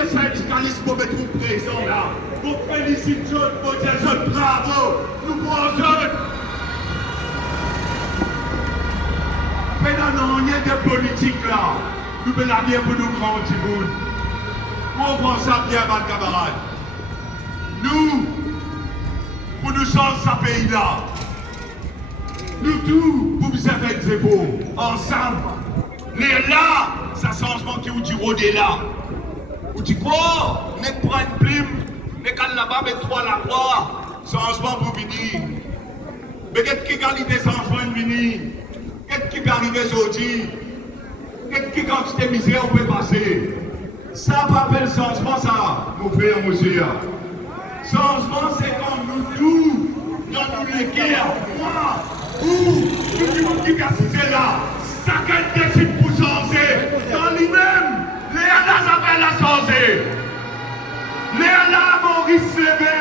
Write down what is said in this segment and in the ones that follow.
les syndicalistes pour mettre présent là. Vous félicitez jeunes, vous dites jeunes, bravo, nous prenons jeunes. Mais non, il y a des politiques là. Nous venons la bien pour nous grands Djiboun. On prend ça bien, ma camarade. Nous, pour nous changer ce pays-là, nous tous, pour nous faire des efforts, ensemble. Mais là, c'est un changement qui vous dit rôder là. Vous dites quoi? Mais prendre une plume, mais quand là-bas, mais trois la croix, changement pour venir. Mais qu'est-ce qui qualité changement venir? Qu'est-ce qui peut arriver aujourd'hui? Qu'est-ce qui quantité de misère on peut passer? Ça pas le changement, ça, mon frère, monsieur. Changement, c'est quand nous tous, dans nous les guerres, moi, vous, tout le monde qui vient citer là, chacun décide pour changer. Dans lui-même, les là, ça va la changer. Les là, Maurice levé.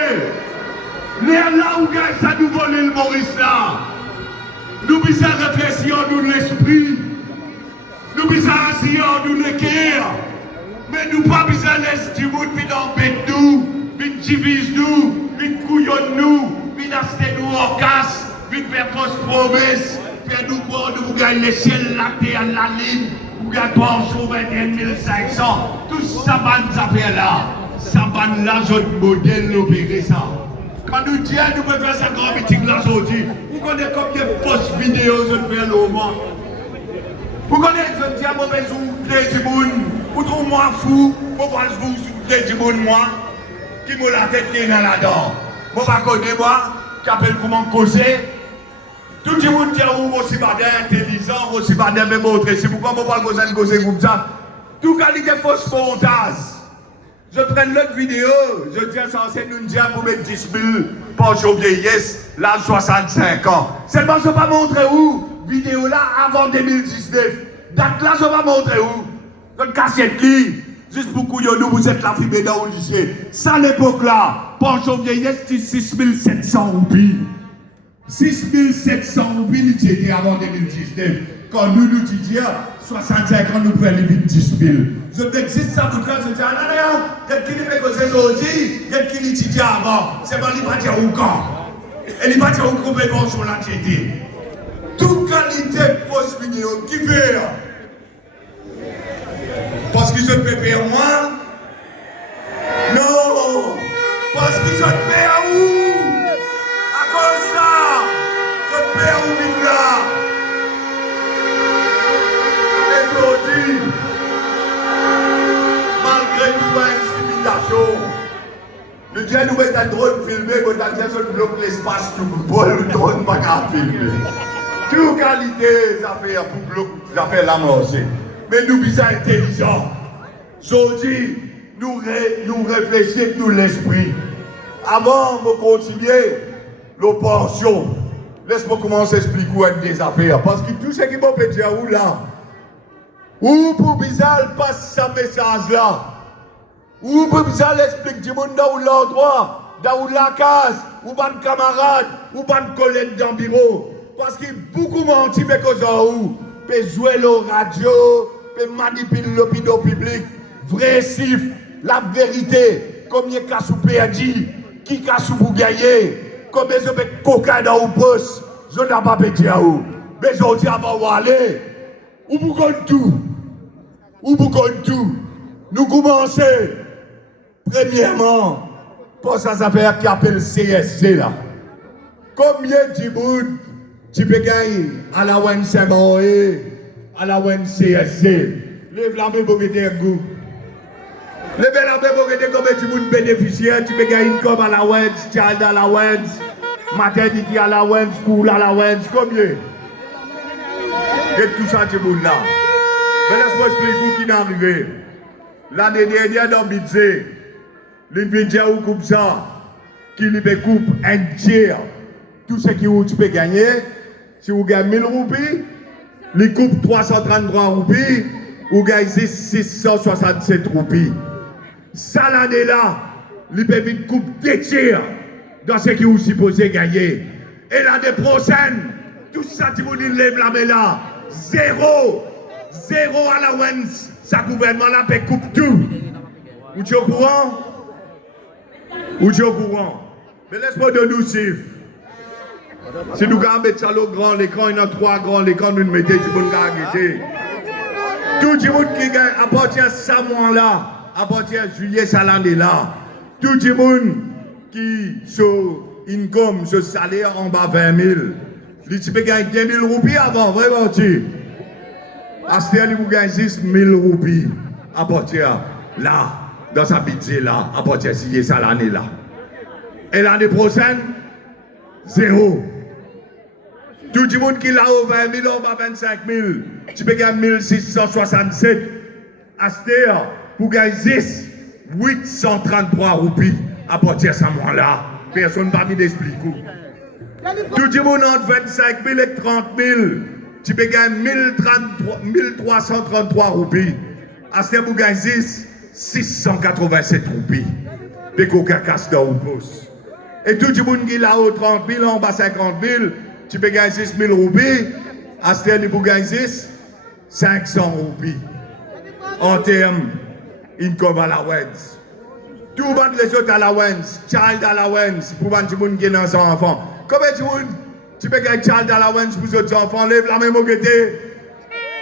Les là, où gagne ça nous voler le Maurice là. Nous bisons réfléchir, nous l'esprit. Nous bisons assis, nous le cœur. Mais nous pas besoin de l'estimout, puis d'embêter nous, puis de diviser nous, puis de couillonner nous, puis d'acheter nous en casse, puis de faire fausse promesse, faire nous croire que vous gagnez l'échelle, la terre, la ligne, vous gagnez pension 21 500. Tout ça, ça fait là. Ça va là, je modèle l'opérer ça. Quand nous disons, nous pouvons faire ça grand meeting là aujourd'hui, vous connaissez combien de fausses vidéos je fais là au moins. Vous connaissez, je dis à mauvais souffle du monde, vous trouvez moi fou, vous pensez vous souffler du monde, moi, qui m'a la tête qui est dans la dent. Vous ne connaissez pas moi, qui appelle comment causer. Tout le monde dit, vous aussi pas intelligent, vous aussi pas même autre. Si vous ne pouvez pas causer comme ça, tout qualité fausse montage. Je prends l'autre vidéo, je dis censé nous dire pour mettre 10 000 pensions vieillesse, l'âge 65 ans. Seulement, je ne vais pas montrer où. Vidéo là avant 2019. Date là, je vais pas montrer où. Une cassette là, juste pour que nous, vous êtes la fumée dans le lycée. Ça, l'époque là, pension vieillesse, c'est 6 700 roupies. 6 700 roupies, c'était avant 2019. Quand nous étudions, 65 ans, nous prenons 10 000. Je m'existe ça pour classe, je dis, ah non, non, quelqu'un qui fait causer aujourd'hui, quelqu'un qui étudie avant. C'est pas lui pas dire où quand. Et il va dire où couper pension là, c'était. Toute qualité de fausse vidéo qui fait. Parce qu'ils se préparent moi. Non. Parce qu'ils se préparent où? À cause de ça. Se préparent où vite là. Et aujourd'hui, malgré toute intimidation, le Dieu nous met un drone filmé, mais un Dieu se bloque l'espace, nous voit le drone pas qu'à filmer. Toute qualité, ça fait pour bloquer, ça fait la mort. Mais nous sommes intelligents. Aujourd'hui, nous réfléchissons tout l'esprit. Avant de continuer, nos pensions, laisse-moi commencer à expliquer des affaires. Parce que tout ce qui m'a fait dire où là, où pour bizarre passe ce message là, où pour bizarre explique du monde dans l'endroit, dans la case, où ban camarade, où ban collègue dans le bureau. Parce qu'il y a beaucoup de gens qui peuvent jouer la radio, peuvent manipuler l'opinion publique. Vrai chiffre, la vérité, combien de cas sous perdu, qui cas sous pour gagner, combien de coca dans le poste, je n'ai pas pété à où. Mais je dis avant aller, où vous comptez tout. Où vous comptez tout. Nous commençons, premièrement, pour ça s'affaire qui appelle CSC là. Combien de monde tu peux gagner à la WNCMOE, à la WNCSC. Lève la main pour mettre un goût. Lève la main pour mettre combien de monde bénéficiaire. Tu peux gagner comme à la WENS, child à la WENS, maternity à la WENS, school à la WENS. Combien? Et tout ça, tu monde là. Mais laisse-moi expliquer qui est arrivé. L'année dernière, dans le budget, le budget ou comme ça, qui lui coupe un tiers. Tout ce qui tu peux gagner, si vous gagnez 1000 roupies, il coupe 333 roupies, vous gagnez 667 roupies. Ça l'année-là, il peut vite couper 2 tiers dans ce qui vous supposez gagner. Et l'année prochaine, tout ça qui vous lève la main là, 0 allowance, ça gouvernement là peut couper tout. Ou tu es au courant? Ou tu es au courant? Mais laisse-moi de nous suivre. Si nous gardons ça le grand l'écran, il y en a 3 grands écrans, nous mettons tout le monde qui tout le monde qui gagne à partir de ce mois-là, à partir de juillet, ça l'année là, tout le monde qui sur income, ce salaire en bas 20 000, il peut gagner 10 000 roupies avant, vraiment tu. À ce moment-là, il gagne 6 000 roupies à partir là, dans sa budget là, à partir de juillet, ça l'année là. Et l'année prochaine, 0. Tout le monde qui l'a au 20 000, on va 25 000. Tu peux gagner 1667. Astéa, pour gagner 10, 833 roupies à partir de ce moment-là. Personne ne va m'expliquer. Tout le monde entre 25 000 et 30 000. Tu peux gagner 1333 roupies. Astéa, pour gagner 10, 687 roupies. Puis qu'aucun casse dans le poste. Et tout le monde qui l'a au 30 000, en bas 50 000. Tu peux gagner 6 000 roupies, à ce temps, pour gagner 6, 500 roupies. En termes income allowance. Tout le monde les autres allowance, child allowance, pour les gens qui ont des enfants. Combien de monde tu peux gagner child allowance pour les autres enfants? Lève la main, mon guetté.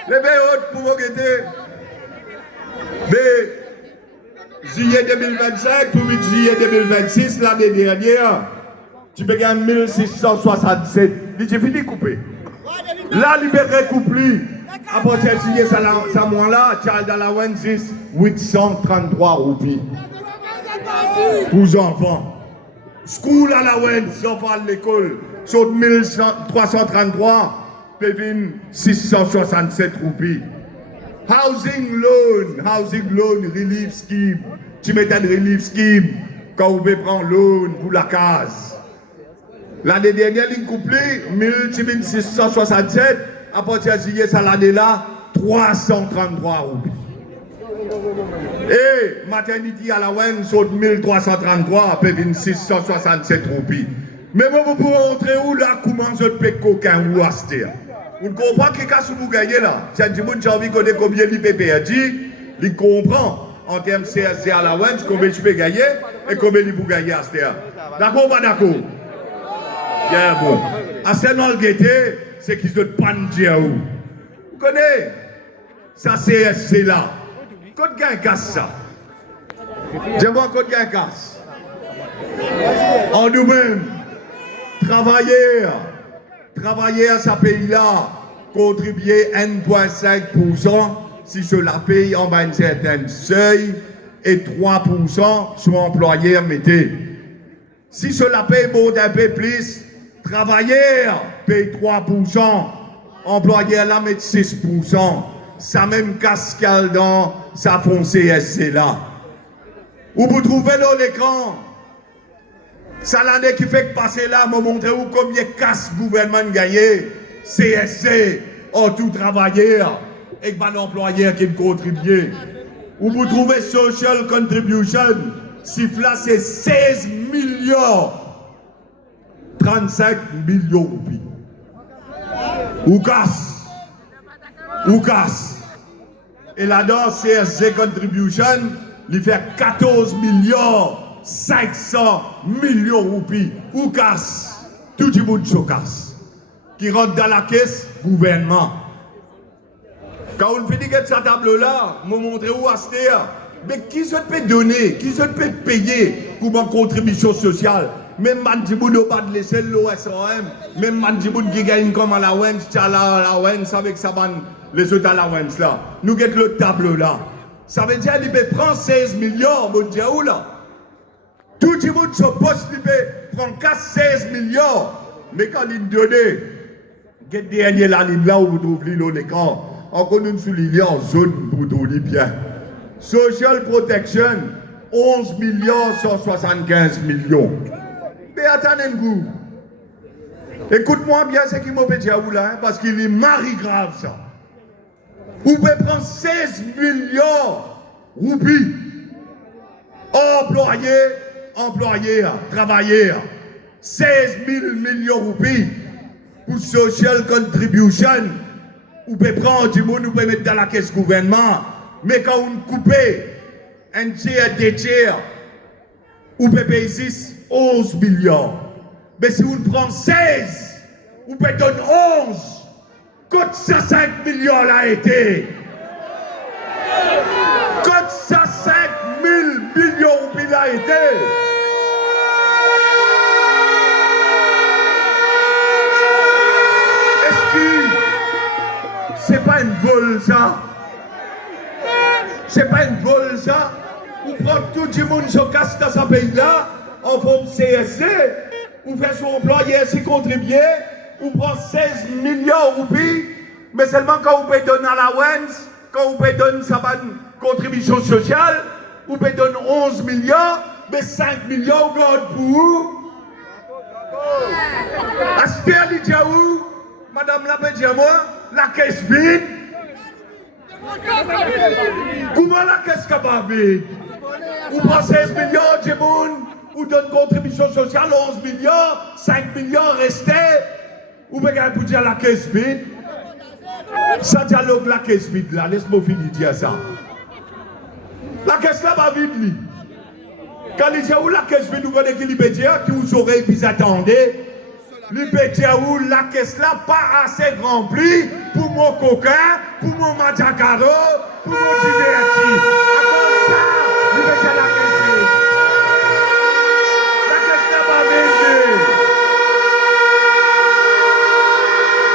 Lève haute pour mon guetté. Mais, juillet 2025 pour 8 juillet 2026, l'année dernière, tu peux gagner 1667. Il est fini de couper. Là, il peut recoupler. À partir de juillet, ça mois-là, child allowance 833 roupies. Pour les enfants. School allowance, enfants à l'école, sur 1333, puis 667 roupies. Housing loan relief scheme. Tu mets un relief scheme quand vous pouvez prendre loan pour la case. L'année dernière, il couplé 1667, à partir de juillet, ça l'année là, 333 roupies. Et maternity allowance, sur 1333, puis 667 roupies. Mais moi, vous pouvez entrer où là, comment je peux coquin ou acheter? Vous comprenez que vous gagnez là? Si vous avez envie de connaître combien l'IPP a dit, il comprend en termes de CSC allowance, combien je peux gagner et combien il peut gagner à acheter. D'accord ou pas d'accord? Bien bon. À ce moment-là, c'est qu'ils se pandent. Vous connaissez? Ça, CSC là. Quand gagne casse ça. Je vois quand gagne casse. En nous-mêmes, travailler à ce pays-là, contribuer 1,5% si cela paye en bas un certain seuil et 3% sur employés mettez. Si cela paye bon un peu plus, travailler paye 3%, employé là met 6%. Ça même cascade dans sa fond CSC là. Où vous trouvez dans l'écran, ça l'année qui fait passer là, me montrer où combien casse gouvernement gagné, CSC, en tout travaillé, et que l'employé qui contribue. Où vous trouvez social contribution, si là c'est 16 millions, 35 millions de roupies. Ou casse. Et là-dedans, CSC Contribution, il fait 14 millions 500 millions de roupies. Ou casse. Tout le monde se casse. Qui rentre dans la caisse, gouvernement. Quand on finit de cette table-là, on montre où acheter. Mais qui se peut donner, qui se peut payer pour une contribution sociale? Même Mandjiboun n'a pas de laisser l'OSOM, même Mandjiboun qui gagne comme à la Wens, avec sa bande, les autres à la Wens là. Nous avons le tableau là. Ça veut dire qu'il peut prendre 16 millions, mon Dieu, où là? Tout le monde se poste, il peut prendre 16 millions. Mais quand il donne, il dernier la ligne là où vous trouvez l'écran, encore une soulignée en zone pour donner bien. Social Protection, 11 millions 175 millions. Mais attendez-vous. Écoute-moi bien ce qui m'a dit à vous là, hein, parce qu'il est mari grave ça. Vous pouvez prendre 16 millions roupies. Employés, travailleurs. 16 000 millions roupies pour social contribution. Vous pouvez prendre du monde, vous pouvez mettre dans la caisse gouvernement. Mais quand vous coupez un tiers, deux tiers, ou peut payer 11 millions. Mais si on prend 16, on peut donner 11. Quand ça 5 millions l'a été. Quand ça 5 000 millions l'a été. Est-ce que c'est pas une vol ça? C'est pas une vol ça? On prend tout le monde se casse dans ce pays-là, en forme CSC, on fait son employé ainsi contribuer, on prend 16 millions de roupies, mais seulement quand on peut donner à la WENS, quand on peut donner sa contribution sociale, on peut donner 11 millions, mais 5 millions on garde pour vous. Asper dit à où, madame la dit à moi, la caisse vide. Comment la caisse capable vide? On prend 16 millions, Djimoun, on donne contribution sociale, 11 millions, 5 millions restés. Ou bien pour dire la caisse vide. Ça dialogue la caisse vide là, laisse-moi finir dire ça. La caisse là va vide lui. Quand il dit où la caisse vide, vous voyez qu'il peut dire, qui vous aurez puis attendez. Il peut dire où la caisse là pas assez remplie pour mon coquin, pour mon matacaro, pour mon diverti. À cause ça, il peut dire la caisse vide. La caisse là va vide.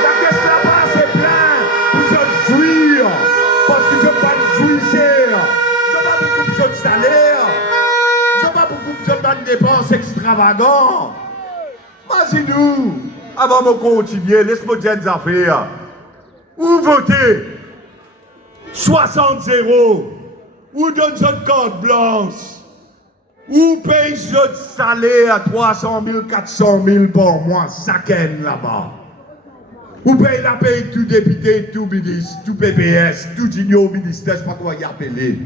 La caisse là pas assez plein pour se jouir. Parce que je ne pas jouir. Je n'ai pas beaucoup besoin de salaire. Je n'ai pas beaucoup besoin de dépenses extravagantes. Vas-y-nous, avant de continuer, laisse-moi dire des affaires. Ou votez 60-0, ou donne une carte blanche, ou paye votre salaire à 300 000, 400 000 par mois, ça ken là-bas. Ou paye la paye tout député, tout ministre, tout PPS, tout junior ministère, je ne sais pas comment y appeler.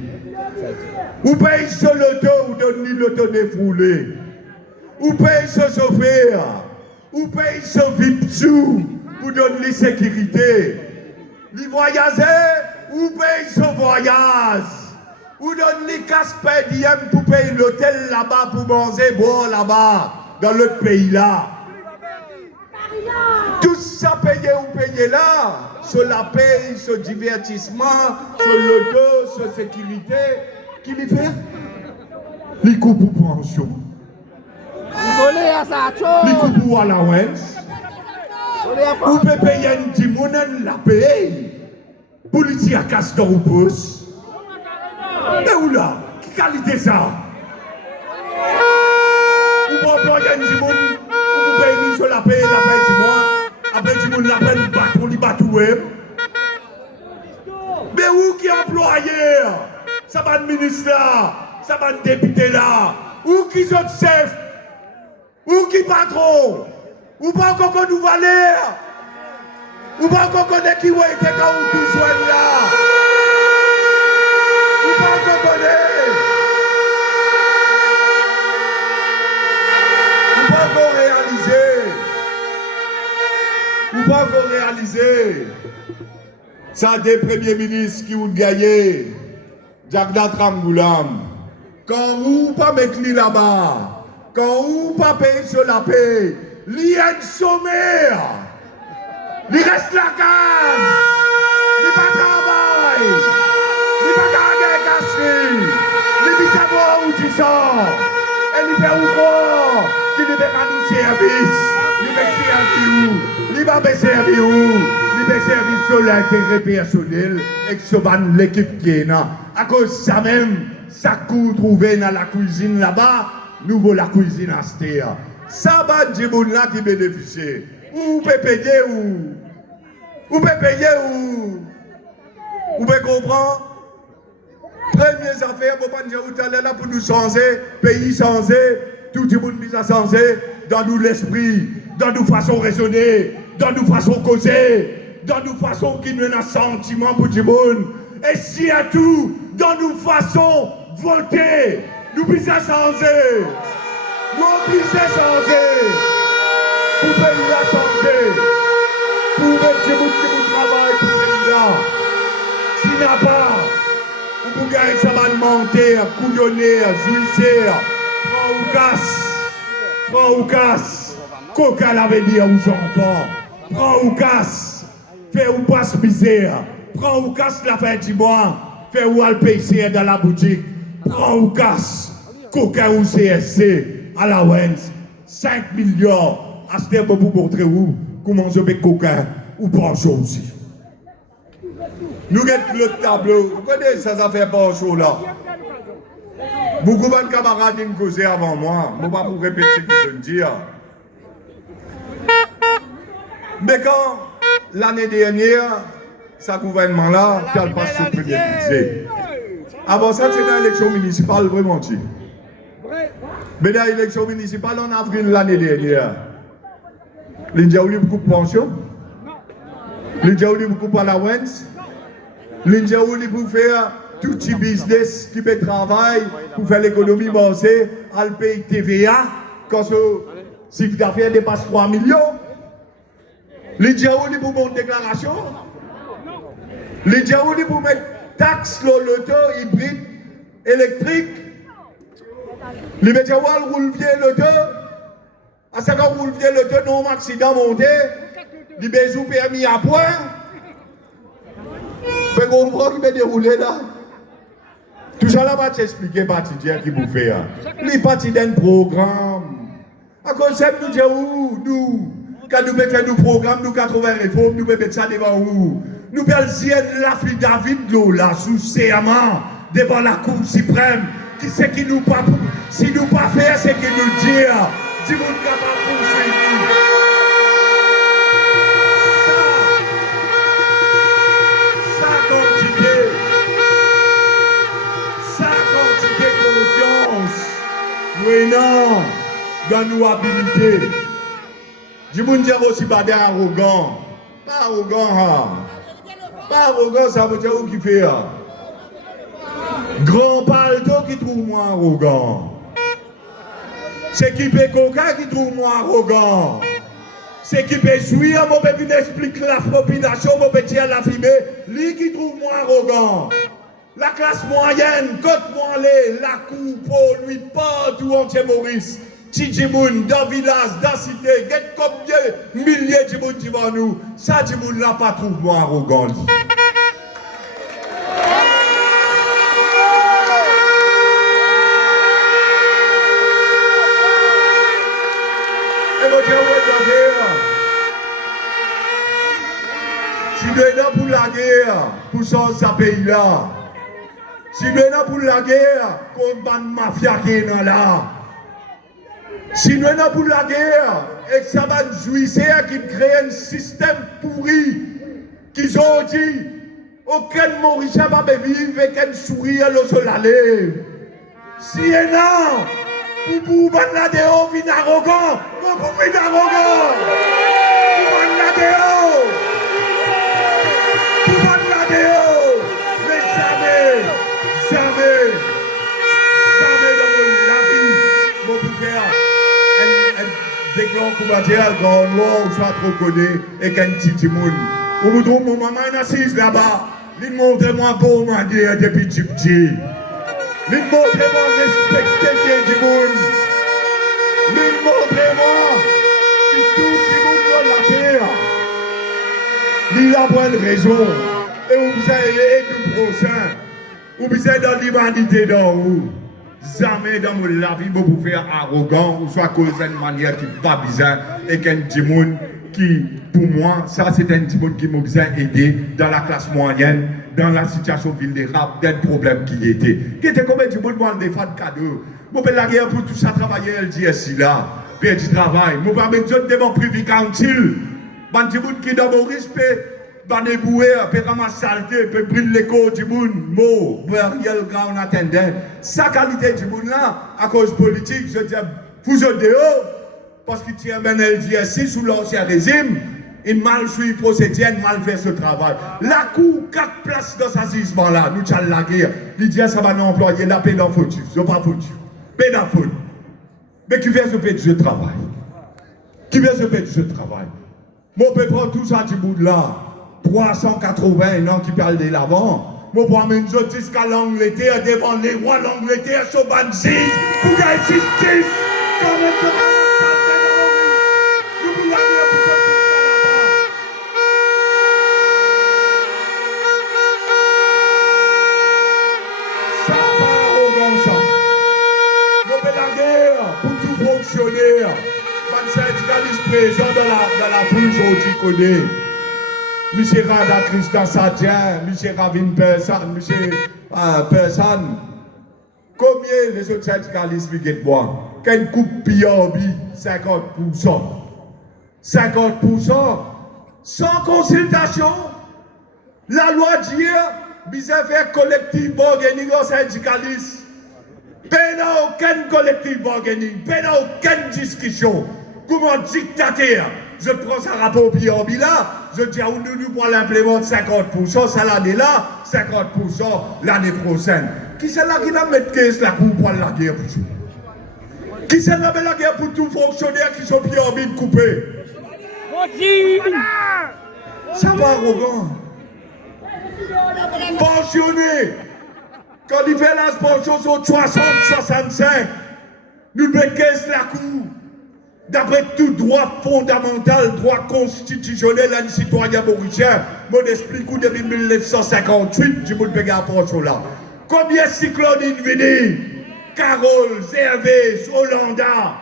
Ou paye sur l'auto, ou donne l'auto défoulé. Ou paye ce chauffeur, ou paye ce VIP-sous pour donner les sécurités. Les voyageurs, ou paye ce voyage. Ou donne les casse diem pour payer l'hôtel là-bas, pour manger, boire là-bas, dans l'autre pays là. Tout ça payé ou payé là, sur la paye, sur divertissement, sur l'auto, sur sécurité. Qui les fait? Les coupes pour pension. Les coupes à la Wens. Vous pouvez payer un petit monde la paye. Politique à castor ou pouce. Mais où là? Qui qualité ça? Vous pouvez employer un petit monde. Vous pouvez sur la paye la fin du mois. Après du monde la peine bateau, les bateaux. Mais où qui est employé? Ça va le ministre là. Ça va le député là. Où qui sont chefs? Ou qui patron? Ou pas encore qu'on nous valait? Ou pas encore qu'on est qui ouais était quand on tout joigne là? Ou pas encore qu'on est? Ou pas encore réalisé? Ou pas encore réalisé? Ça des premiers ministres qui ont gagné. Jagda Tramboulam. Quand vous pas mettre lui là-bas? Quand vous ne pas payer sur la paix, il y a un sommaire. Il reste la case. Il n'y a pas de travail. Il n'y a pas de caché. Il n'y a pas de où tu sors. Et il fait où quoi? Il n'y a pas de service. Il va servir où? Il va servir où? Il va servir sur l'intérêt personnel et sur l'équipe qui est là. À cause de ça même, ça coûte trouver dans la cuisine là-bas. Nous voulons la cuisine à Stéa. Ça va du monde là qui bénéficie. Ou peut payer ou. Ou peut payer ou. Vous pouvez comprendre? Premières affaires, vous ne pouvez pas là pour nous changer, pays changer, tout le monde mis à changer, dans nous l'esprit, dans nous façon raisonner, dans nous façon causer, dans nous façon qui nous a un sentiment pour tout le monde. Et si à tout, dans nous façon voter. Nous obligés à changer. Nous obligés à changer. Pour pays à changer. Pour mettre du travail pour pays là. S'il n'y a pas, vous Pour gagner ça va monter, couillonner, jouisser. Prends ou casse. Coca l'avait dit aux enfants. Prends ou casse. Fais ou passe misère. Prends ou casse la fin du mois. Fais ou al payer dans la boutique. Prends ou casse. Coca ou CSC. À la Wens. 5 millions. À ce terme pour montrer où. Comment je vais coca ou pas aussi. Nous avons le tableau. Vous connaissez ça, ça fait pas chaud là. Beaucoup de camarades m'ont causé avant moi. Je ne vais pas vous répéter ce que je veux dire. Mais quand l'année dernière, ce gouvernement-là, il passe sur le premier budget. Avant ça, c'était une élection municipale, vraiment dit. Mais dans l'élection municipale en avril l'année dernière, l'India a eu beaucoup de pensions. L'India a eu beaucoup de allowance. L'India a eu pour faire tout petit business qui fait travail, pour faire l'économie avancée, à le payer TVA, quand ce chiffre d'affaires dépasse 3 millions. L'India a eu pour une déclaration. L'India a eu pour mettre taxe sur l'auto hybride électrique. L'India a eu pour lever l'auto. À ce qu'on roule bien le temps, non accident monté, les besoins permis à point. Mais on comprend qui va dérouler là. Tout ça là va t'expliquer, partenaire qui vous fait. Les partis d'un programme. À cause de nous dire où, nous, quand nous mettons nos programmes, nous 80 réformes, nous mettons ça devant où. Nous mettons la fille David là, sous serment, devant la Cour suprême, qui c'est qui nous pas, si nous pas faire, c'est qui nous dit. Si vous êtes capable de poursuivre, ça quantité confiance, oui non, dans nos habilités. Je vous dire aussi pas d'arrogant, pas arrogant, pas arrogant, ça veut dire où qui fait. Grand palto qui trouve moi arrogant. C'est qui peut coca qui trouve moi arrogant. C'est qui peut jouir, mon petit explique la population, mon petit à la fumée, lui qui trouve moi arrogant. La classe moyenne, Côte-Moilé, la Coupe, lui, partout entier Maurice, Tidjimoun, dans le village, dans la cité, combien milliers de gens devant nous, ça, Tidjimoun n'a pas trouvé moi arrogant. Si nous sommes pour la guerre, pour changer ce pays-là, si nous sommes pour la guerre, contre la mafia qui est là, si nous sommes pour la guerre, et que ça va jouir, qui crée un système pourri, qui ont dit, aucun Mauricien va vivre avec un sourire sur la lèvre. Si non, pour la déo, vin arrogant, pour vin arrogant, pour la déo. Mais jamais dans la vie, mon frère, des grands combattants, grand noir, ou soit trop connu, et qu'un petit monde. Ou vous trouvez mon maman assise là-bas, il montre-moi pour ma guerre depuis petit. Il montre-moi respecter du monde. Il montre-moi si tout le monde la terre. Il a bonne raison. Et vous avez du prochain. Vous êtes dans l'humanité d'en haut. Jamais dans la vie, vous faire arrogant ou soit cause d'une manière qui va bizarre et qu'un monde qui, pour moi, ça c'est un monde qui m'a besoin d'aider dans la classe moyenne, dans la situation vulnérable, d'un problème qui était. Qui était comme un monde des fans cadeaux. Vous faites la guerre pour tout ça travailler, elle dit ici là. Puis du travail. Vous pas mettre devant privé council. Des gens qui dans Maurice peut débouer, peut ramasser saleté, peut brûler l'écho du monde, mot, burial ground attendant. Sa qualité du monde là, à cause politique, je dis, vous êtes dehors, parce qu'il tient un LDSI sous l'ancien régime, il mal suit procédure, mal fait ce travail. La Cour, 4 places dans ce gisement là, nous avons la guerre. Il dit, ça va nous employer la paix dans foutu, c'est pas foutu. Paix dans foutu. Mais qui fait ce paix de travail? Qui fait ce paix de travail? Moi, je peux prendre tout ça du bout de là. 380 ans qui parlent de l'avant. Mon promène jusqu'à l'Angleterre devant les rois l'Angleterre sur Banzis pour la justice. Comme un nous voulons aller pour ça. Ça va comme ça. Nous faisons la guerre pour tout fonctionnaire. Man syndicaliste présent dans la foule aujourd'hui connaît. Monsieur Rada Christian Sadien, Monsieur Ravine Personne, Monsieur Personne. Combien les autres syndicalistes viennent boire? Quelle coupe Piorbi? 50%. 50%. Sans consultation. La loi dit, vous avez collectif bargaining aux syndicalistes. Pas dans aucun collectif bargaining, pas dans aucune discussion. Comment dictateur? Je prends ça rapport Piorbi là, je dis à nous pour l'implémenter 50%, ça l'année là, 50% l'année prochaine. Qui c'est là qui va mettre 15 la cour pour la guerre pour tout? Qui c'est là qui va la guerre pour tous les fonctionnaires qui sont Piorbi coupés? Ça va arrogant. Pensionné. Quand il fait la pension sur 60-65, nous mettons 15 la cour. D'après tout droit fondamental, droit constitutionnel à un citoyen mauricien, mon explique depuis 1958, je vous le à pension là. Combien de cyclones viennent? Carole, Zervès, Hollanda.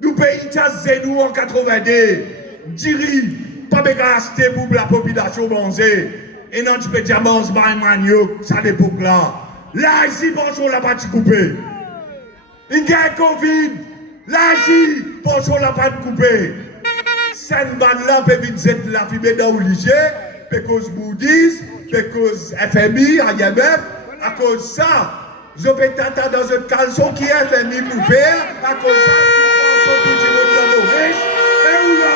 Nous payons Zenou en 82. Diri, pas de acheter pour la population bronzée. Et non, tu peux dire, mange, manioc, ça l'époque là. Là, ici, bonjour, la partie coupée. Il y a Covid. Là, ici, bonjour, la partie coupée. Cette bande-là peut vite être la fumée dans le lycée, parce que Moody's, parce que FMI, IMF, à cause de ça, je peux t'attendre dans un caleçon qui est FMI pour faire, à cause de ça, je pense que tout le monde dans nos riches. Et où là?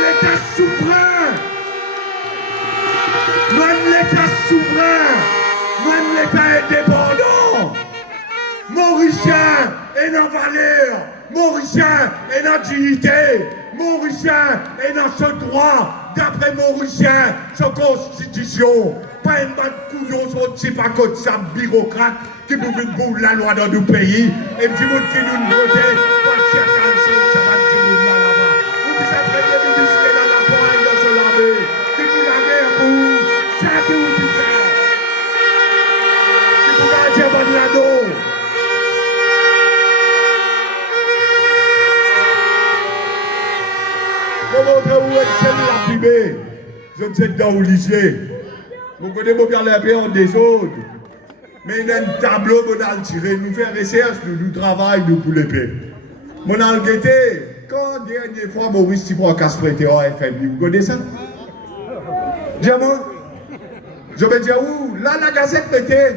L'État souverain, l'État souverain, l'État indépendant, Mauricien est dans valeur, Mauricien est dans dignité, Mauricien est dans ce droit, d'après Mauricien, sa constitution. Pas une batte couillon sur type à côté de sa bureaucrate qui pouvait bouger la loi dans nos pays et puis vous qui nous votez, pas chacun ça va dire là-bas. Vous êtes très bien ministre dans la poêle de se laver, qui vous lavez pour ça que vous dites ça. Qui vous gardez votre lado. Pour montrer où est-ce que la fumée, je ne sais pas dans où lycée. Vous connaissez bien les pays en désordre. Mais il y a un tableau qu'on a tiré. Nous faisons recherche, nous travaillons pour les pays. Mon algueté, quand dernière fois Maurice Thibault a prêté au FMI, vous connaissez ça? Dis-moi. Je vais dire où? Là, la gazette mettait,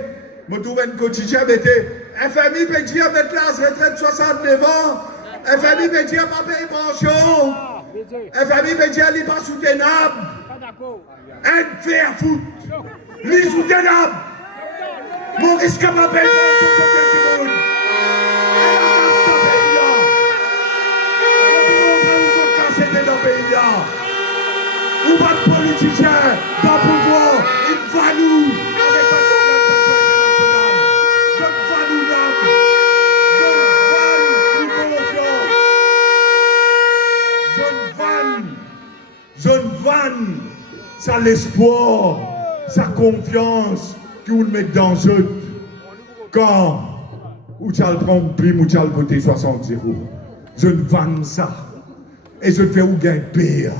je trouve un quotidien mettait, FMI peut dire mettre la retraite 69 ans. FMI peut dire pas payer pension. FMI peut dire n'est pas soutenable. Un faire foot. Les soutenables. Maurice capable de faire tout ce que tu veux. Dans le pays là. Ou pas de politiciens dans le pouvoir. Il va nous avec l'organisation internationale. Je ne vais nous l'âme. Je ne vanne ça l'espoir, sa confiance que vous mettez dans eux. Quand vous allez prendre prime, vous allez voter 60-0. Je ne vanne ça. Et je fais où gagne pire.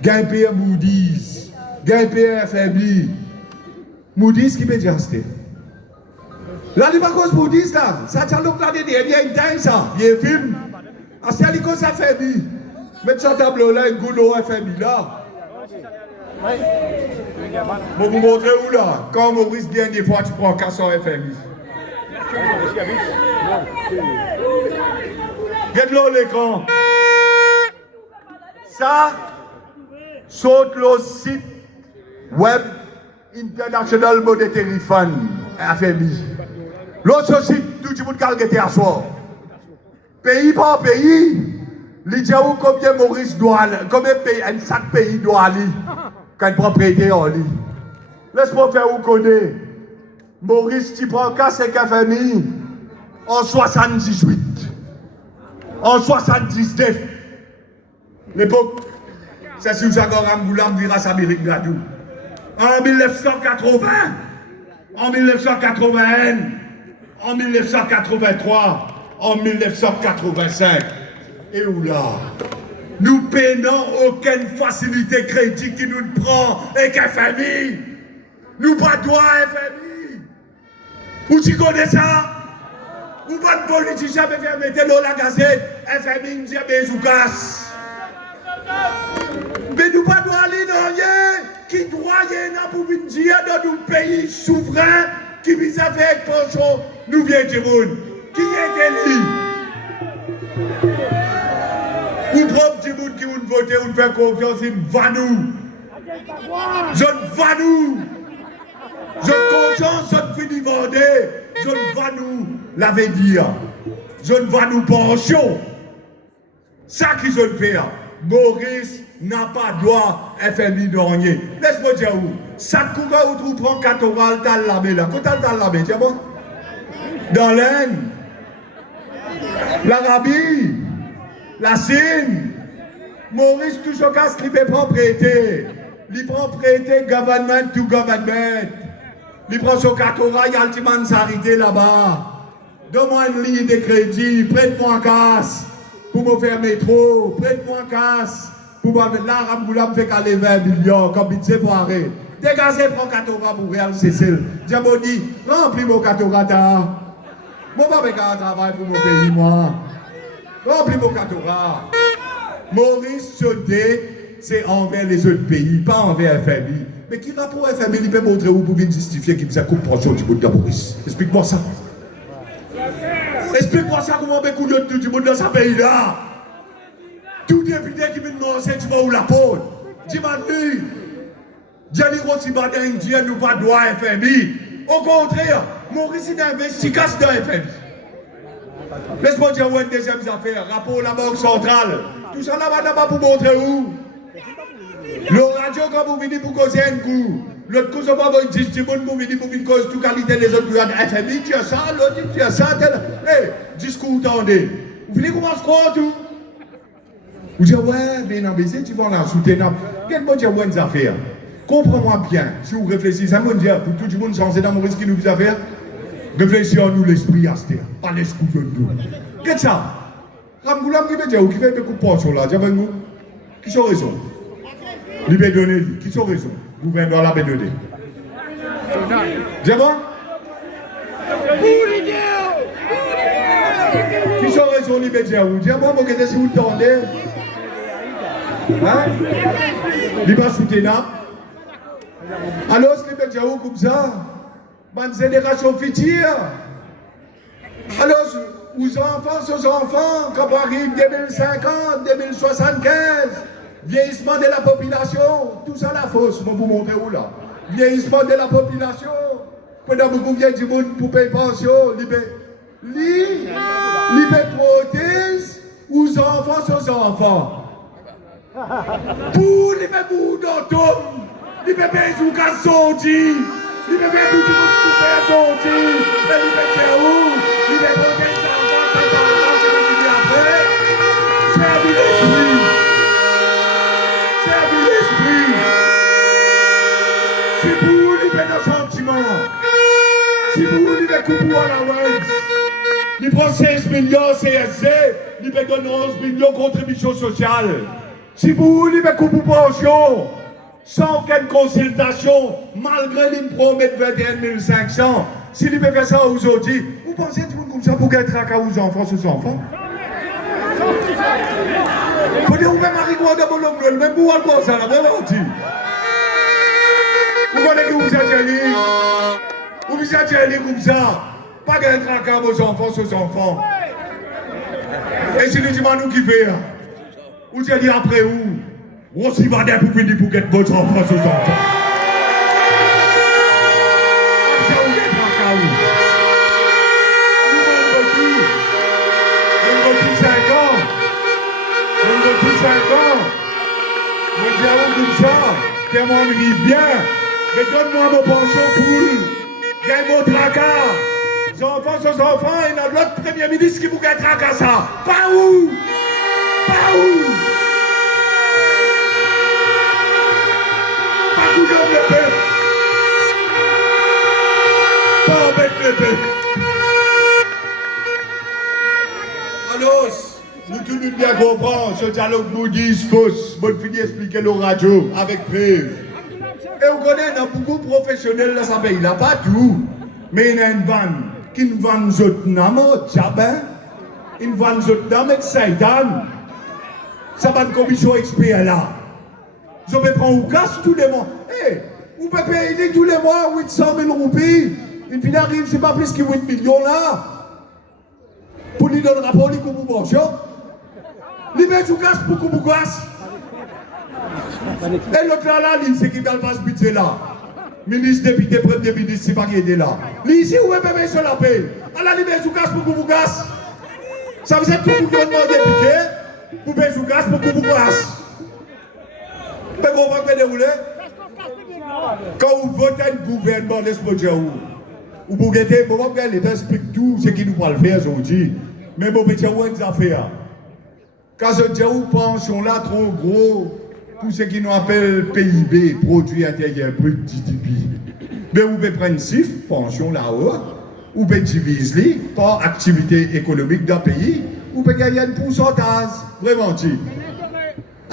Gagne pire Moody's. Gagne pire FMI. Moody's qui peut dire ça. Là, il n'y a pas cause Moody's là. Ça tient donc là il y a une taille ça. Il y a un film. C'est à cause FMI. Mettez ce tableau là, un goulot FMI là. Bon, vous montrez où là? Quand Maurice vient des fois, tu prends 400 FMI. Regarde l'écran. Ça, saute le site web International Monetary Fund, FMI. L'autre site, tout le monde qui a été à soi. Pays par pays, Il dit où combien Maurice doit aller, combien chaque pays doit aller quand il propriété en lit. Laisse-moi faire où connaît. Maurice, tu prends casse et famille en 78, en 79. L'époque, c'est sur ça qu'on Goulam dira à Amérique Gadou. En 1980, en 1981, en 1983, en 1985. Et où là, nous payons aucune facilité crédit qui nous prend et qu'un famille. Nous pas droit à FMI. Ou tu connais ça? Ou pas de politicien qui vient mettre dans la gazette, FMI nous dit ben je casse. Mais nous pas droit à aller dans rien qui doit y aller pour venir dire dans nos pays souverains qui vise avec Poncho, nous vient du monde. Qui est élu? Ou propre du monde qui nous vote, ou fait confiance, il va nous. Je ne va nous. Je conscience, je ne finis vendre. Je ne va nous l'avait dire. Je ne va nous pension. Ça qui je le fais. Maurice n'a pas droit FMI de rien. Laisse-moi dire où. Ça couvre où tu prends 4 orales, t'as l'armée là. Quand t'as l'armée, tu vois? Dans l'Inde, l'Arabie, la Chine, Maurice toujours casse les propriétés. Il prend prêter government to government. Il prend son catora, il y a ultimement s'arrêter là-bas. Donne-moi une ligne de crédit, prête-moi un casse pour me faire métro, prête-moi un casse pour me faire là, Ramboula me fait caler 20 millions comme budget pour arrêter. Dégagez, prends catora pour Real Cécile. Diaboni, remplis mon catora. Moi, je vais faire un travail pour mon pays, moi. Remplis mon catora. Maurice Chaudé, c'est envers les autres pays, pas envers FMI. Mais qui rapport FMI, il peut montrer où pour justifier qu'il me coupe prochain du monde de Maurice. Explique-moi ça. Explique-moi ça, comment on peut couler tout du monde dans ce pays-là. Tout député qui vient de manger, tu vas où la peau. Dis-moi, Diani Rosibada Indien nous pas droit à FMI. Au contraire, Maurice il investit casse dans FMI. Laisse-moi dire où une deuxième affaire, rapport à la Banque centrale. Tout ça là-bas pour montrer où. Le radio quand vous venez pour causer un coup. L'autre coup, c'est pas votre discours pour venir pour une cause, toute qualité les autres gouvernements. FMI, tu as ça, l'autre, tu as ça, tel. Discours, attendez. Vous venez comment se croire tout? Vous dites, ouais, mais non, mais si tu vas en soutenir, quel bon Dieu, une affaire. Comprends-moi bien, si vous réfléchissez, ça me dit, pour tout le monde changer dans mon risque qui nous a fait, réfléchissez-nous l'esprit à ce terre, pas l'esprit de nous. Qu'est-ce que ça? Ramgoulam qui veut dire, qui fait des coups de porte là, dites nous, qui sont raison? Il veut donner, qui sont raison? Gouverneur la veut donner. Dites bon? Qui sont raison, il veut dire, dites bon, vous regardez si vous tendez. Hein? Il va soutenir. Alors, ce qui veut dire comme ça, bonne génération future. Alors, aux enfants, quand on arrive 2050, 2075, vieillissement de la population, tout ça la fausse, je vais vous montrer où là. Vieillissement de la population, pendant beaucoup vient du monde pour payer pension, libé prothèse aux enfants. Pour les bébés d'automne. Les bébés jouent qu'à sortir. Les bébés tout le monde souffre sortir. Les bébés où? Les bébés qui sont enfants, c'est pas le temps que je dis après. Servir l'esprit. Servir l'esprit. C'est pour les bébés sentiments. C'est pour les bébés coups à la web. Ils prennent 16 millions CSC. Ils donnent 11 millions contributions sociales. C'est pour les bébés coups pour pension. Sans aucune consultation, malgré les promettent 21 500, si vous pouvez faire ça aujourd'hui, vous pensez tout le monde comme ça pour être à aux enfants, aux enfants? Faut dire, vous même marijuana dans mon homme, même pour voir ça, là, vraiment, tu. Vous connaissez que vous êtes allés? Vous êtes allés comme ça, pas d'être à aux enfants. Et si nous disons nous qui fait, vous allez après où? Ou aussi va pour venir pour être votre enfant aux enfants. Ça vous êtes en cas où? Nous avons tout 5 ans. comme ça, fais-moi vivre bien. Mais donne-moi mon pension full. Gagne mon tracas. Les enfants sont enfants et dans l'autre premier ministre qui vous gagne tracas ça. Pas où? Pas où? Pas toujours le peuple. Pas embête le peuple. Alors, nous tous nous bien comprendre, ce dialogue nous dit fausse. Bonne fini expliquer le radio avec preuve. Et vous connaissez, dans beaucoup de professionnels dans ce pays-là, pas tout. Mais il y a une vanne qui nous vend nous autres noms, Tchabin, une vanne nous autres noms, Satan. Ça va une commission expert là. Je vais prendre ou casse tous les mois. Eh, vous pouvez payer tous les mois 800 000 roupies. Une fille arrive, c'est pas plus que 8 millions là. Pour lui donner le rapport, il coupe ou bonjour. Il met sous casse pour couper ou casse. Et l'autre là, c'est qui va le passe budget là. Ministre, député, premier ministre, c'est pas qui est là. Ici, où est le sur la paix? À la limite, sous casse pour couper ou casse. Ça vous êtes tout le gouvernement député, pour payer sous casse pour couper ou casse. Mais vous comprenez dérouler? Quand vous votez un gouvernement, laisse-moi dire où. Ou pour guetter, bon, l'État explique tout ce qu'il nous parle faire aujourd'hui. Mais bon, petit ou une affaire. Quand je dis où pension là trop gros, pour ce qui nous appelle PIB, produit intérieur brut GDP. Mais vous pouvez prendre 6 pensions là-haut, vous pouvez diviser par activité économique d'un pays, vous pouvez gagner un pourcentage, vraiment dit.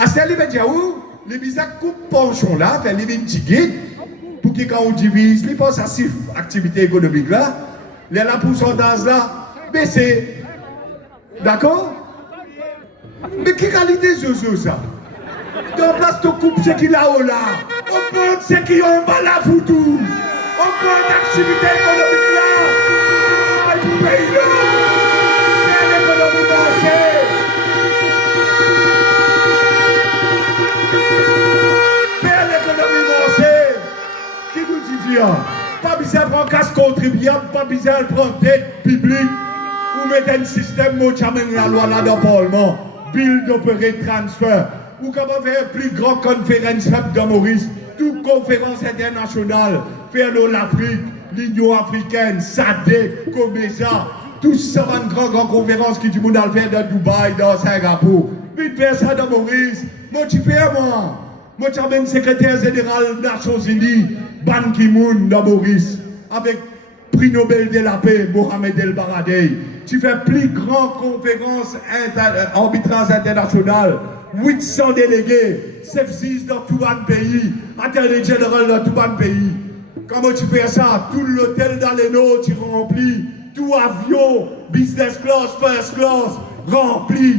À ce moment-là, les visas coupent pension là, fait les tickets. Pour que quand on divise, les pas à 6 activités économiques là, les pourcentage là, baissé. D'accord? Mais quelle qualité de ça? Dans place de coupe ce qu'il a haut là, on prend ce qui ont bas là pour tout. On prend l'activité économique là, et pour payer là, c'est l'économie marché. Faire l'économie marché. Qui nous dit pas besoin de prendre casse contribuable, pas besoin de prendre dette publique, ou mettre un système où tu amènes la loi là dans le Parlement, bill d'opérer transfert, ou comment faire plus grande conférence dans Maurice, toute conférence internationale, faire l'Afrique, l'Union africaine, SADC, COMESA, tout ça va une grande conférence qui du monde à le faire dans Dubaï, dans Singapour. Vite faire ça dans Maurice, moi tu fais moi. Moi, je suis secrétaire général des Nations Unies, Ban Ki-moon, dans Maurice, avec prix Nobel de la paix, Mohamed El Baradei. Tu fais plus grande conférence arbitrage internationale, 800 délégués, 7 dans tout le pays, attorney général dans tout le pays. Comment tu fais ça? Tout l'hôtel dans les notes, tu remplis, tout avion, business class, first class, rempli.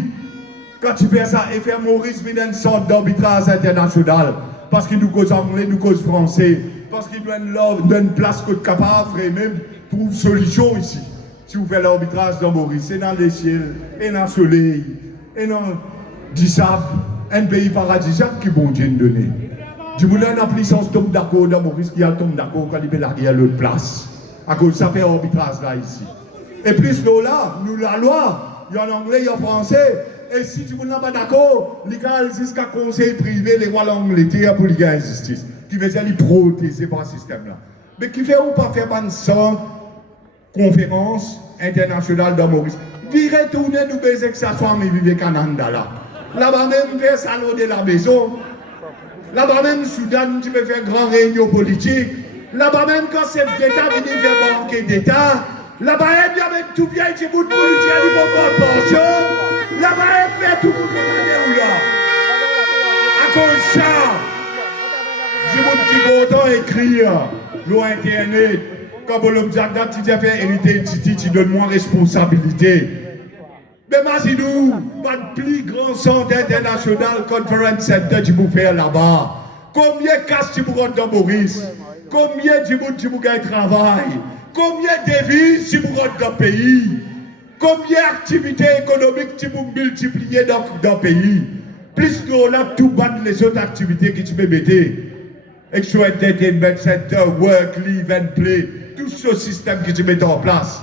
Quand tu fais ça, et faire Maurice vient une sorte d'arbitrage international, parce qu'il nous cause anglais, nous cause français, parce qu'il doit une place qu'on est capable, et même trouve solution ici. Si vous faites l'arbitrage dans Maurice, c'est dans les ciels, et dans le soleil, et dans du sable, un pays paradisiaque qui bon Dieu nous donne. Du coup, on a puissance tombe d'accord dans Maurice qui a tombe d'accord quand il met la guerre à l'autre place. À cause de ça fait arbitrage là ici. Et plus là, nous la loi, il y a en anglais, il y a en français. Et si tu n'es pas d'accord, il y a jusqu'à conseil privé, les rois l'Angleterre pour la justice. Qui veut dire les protéger par ce système-là. Mais qui fait ou pas faire une centre conférence internationale dans Maurice. Virez tourner nous baiser que ça soit mais vivre Canada là. Là-bas même faire salon de la maison. Là-bas même Soudan, tu peux faire grand réunion politique. Là-bas même quand chef d'État vient faire banquet d'État. Là-bas même il y avait tout bien qui bout de politique à l'hypothèse de pension. Là-bas, elle fait tout le monde là. À cause de ça, j'ai mon petit content écrire, Internet. Comme l'homme Jagda, tu as fait hériter Titi, tu donnes moins responsabilité. Mais Mazidou, pas de plus grand centre international conference center tu peux faire là-bas. Combien de casse tu peux rentrer dans Maurice? Combien tu peux gagner travail? Combien de devises tu peux rentrer dans le pays? Combien d'activités économiques tu peux multiplier dans le pays? Plus que on a tout battre les autres activités que tu peux mettre. Extra entertainment center, work, live and play, tout ce système que tu mets en place.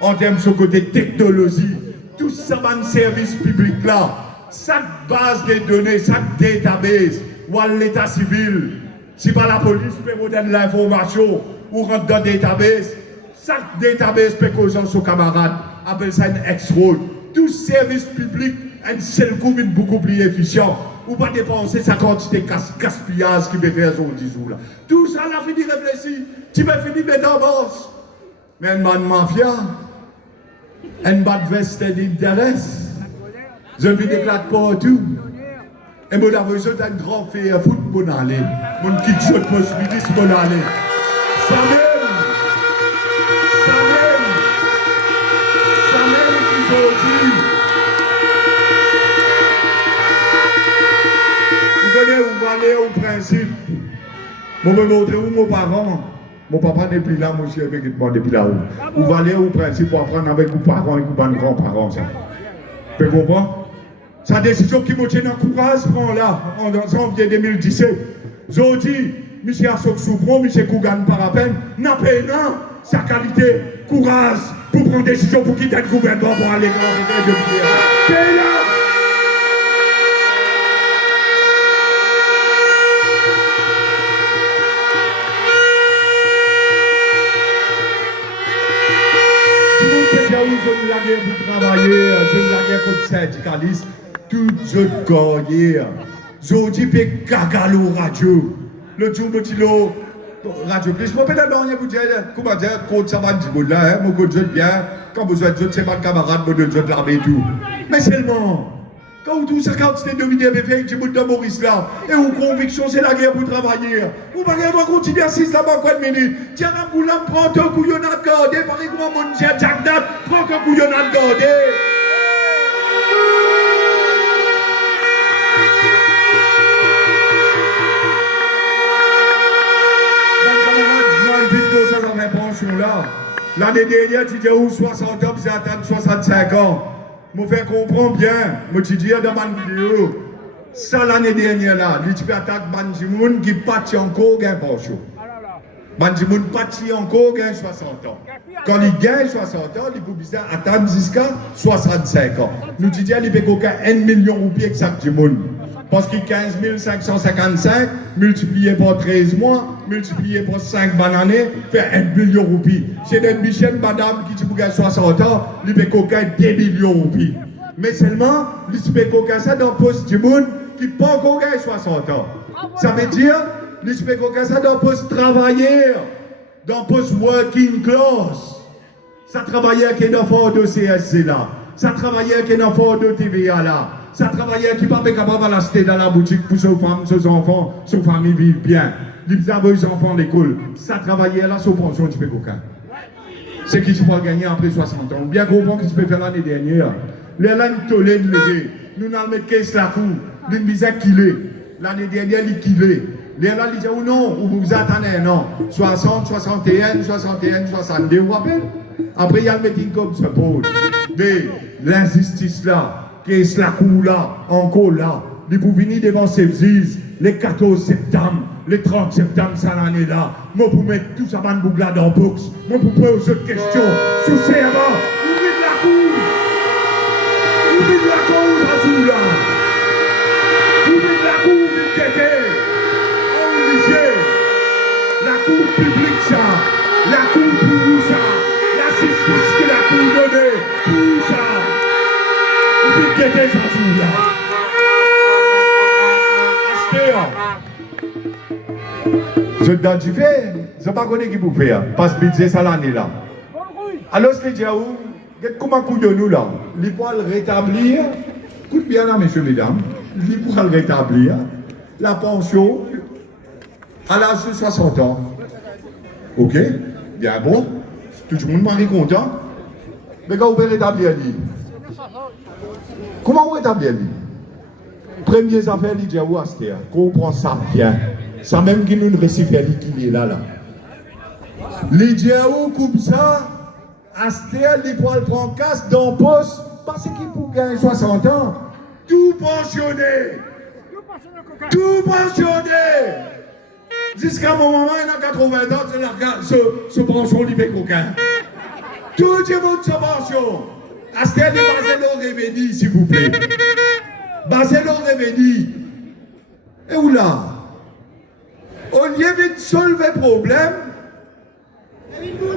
En termes de ce côté technologie, tout ça va un service public là. chaque base de données, chaque database, ou à l'état civil, si pas la police peut vous donner l'information ou rentre dans le database, chaque database peut causer son camarade, appelle ça une ex-road. Tout service public, un seul coup, beaucoup plus efficient. Ou pas dépenser sa quantité de gaspillage qui peut faire sur 10 jours là. Tout ça, là, fini de réfléchir. Tu peux finir de mettre en bosse. Mais un man mafia, un bad veste d'intérêt. Je ne vis d'éclate partout. Et moi, j'ai besoin d'un grand fait foot pour aller. Mon kit de post-ministre pour aller. Ça même qu'ils ont dit. Vous venez, vous allez au principe. Moi, je vais montrer où mon parent. Mon papa n'est plus là, mon chien depuis là-haut. Vous allez au principe pour apprendre avec vos parents et vos grands-parents. Vous comprenez? Sa décision qui me tient en courage, prend là, en janvier 2017. J'ai dit, M. Assok Soupron, M. Kougan Parapen, n'a pas sa qualité, courage, pour prendre des décisions pour quitter le gouvernement pour aller grand de prière. Je ne la guerre pour travailler, je ne la guerre comme syndicaliste, tout je gagne. Je dis que gagalo radio. Le jour de Tilo, radio plus. Moi, peut-être non, vous dire, comment dire, quand ça va dire là, mon côté bien, quand vous êtes c'est pas camarade, mon de l'armée et tout. Mais seulement. Quand tout ça, quand c'était dominé avec du bout de Maurice là, et où conviction c'est la guerre pour travailler. Vous ne pas continuer à 6 là-bas, quoi de minute. Tiens, un boulan, prends ton couillonnade gardé, par exemple, mon cher Jack Nat, prends ton couillonnade gardé. L'année dernière, tu dis où 60 ans, puis c'est atteindre 65 ans. Je me fais comprendre bien, je te dis dans ma vidéo, ça l'année dernière là, tu peux attaquer Banjimoun qui partit encore gain pour chaud. Banjimoun partit encore gain 60 ans. Quand il gagne 60 ans, il peut attendre jusqu'à 65 ans. Nous disons qu'il peut gagner 1 million de roupies exactement. Parce que 15 555 multiplié par 13 mois, multiplié par 5 bananes, fait 1 million de roupies. C'est notre Michel, madame, qui peut gagner 60 ans, il peut gagner 2 millions de roupies. Mais seulement, il peut gagner ça dans le poste du monde qui peut encore gagner 60 ans. Ça veut dire, il peut gagner ça dans le poste travailleur, dans le poste working class. Ça travaillait avec un enfant de CSC là. Ça travaillait avec un enfant de TVA là. Ça travaillait qui pas capable de l'acheter dans la boutique pour ses femmes, ses enfants, ses familles vivent bien. Ils avaient les enfants à l'école. Ça travaillait là sur pension du Pécoquin. C'est qui tu peux gagner après 60 ans. Bien comprendre que tu peux faire l'année dernière. Les là, nous tolé de lever. Nous n'allons mettre qu'est-ce la cour. Nous disons qu'il est. L'année dernière, il est. Les là, ils disaient ou non, ou vous attendez, non. 60, 61, 61, 62, vous vous rappelez? Après, il y a le meeting comme ce pôle. Mais l'injustice là. Qu'est-ce la cour là, encore là, ils pour venir devant ces vises, les 14 septembre, les 30 septembre, ça l'année là, moi pour mettre tout ça dans le boucle là dans le box, moi pour poser autre question, sous serment, ouvrez de la cour, ouvrez de la cour, ça sous là, ouvrez de la cour, vous quittez, en lycée, la cour publique ça, la cour pour ça, la justice que la cour donnée, pour ça. Je donne du fait, je ne sais pas qui peut faire, parce que budget ça l'année là. Alors, ce que je dis, comment nous là, il faut le rétablir, écoute bien là, messieurs, mesdames, il faut le rétablir, la pension à l'âge de 60 ans. Ok, bien bon, tout le monde est content, mais quand vous pouvez rétablir, comment on rétablit lui? Première affaire, il dit à Astéa, comprend ça bien. Ça même qui nous récifère qui est là. Il dit à coupe ça, Astéa, il prend casse dans le poste, parce qu'il pour gagner 60 ans, tout pensionné. Tout pensionné. Jusqu'à mon moment, il a 80 ans, ce pension libéré coquin. Tout le monde se pension. Astéa, dépassez nos revenus, s'il vous plaît. basé le revenu. Et où là? Au lieu de solver le problème,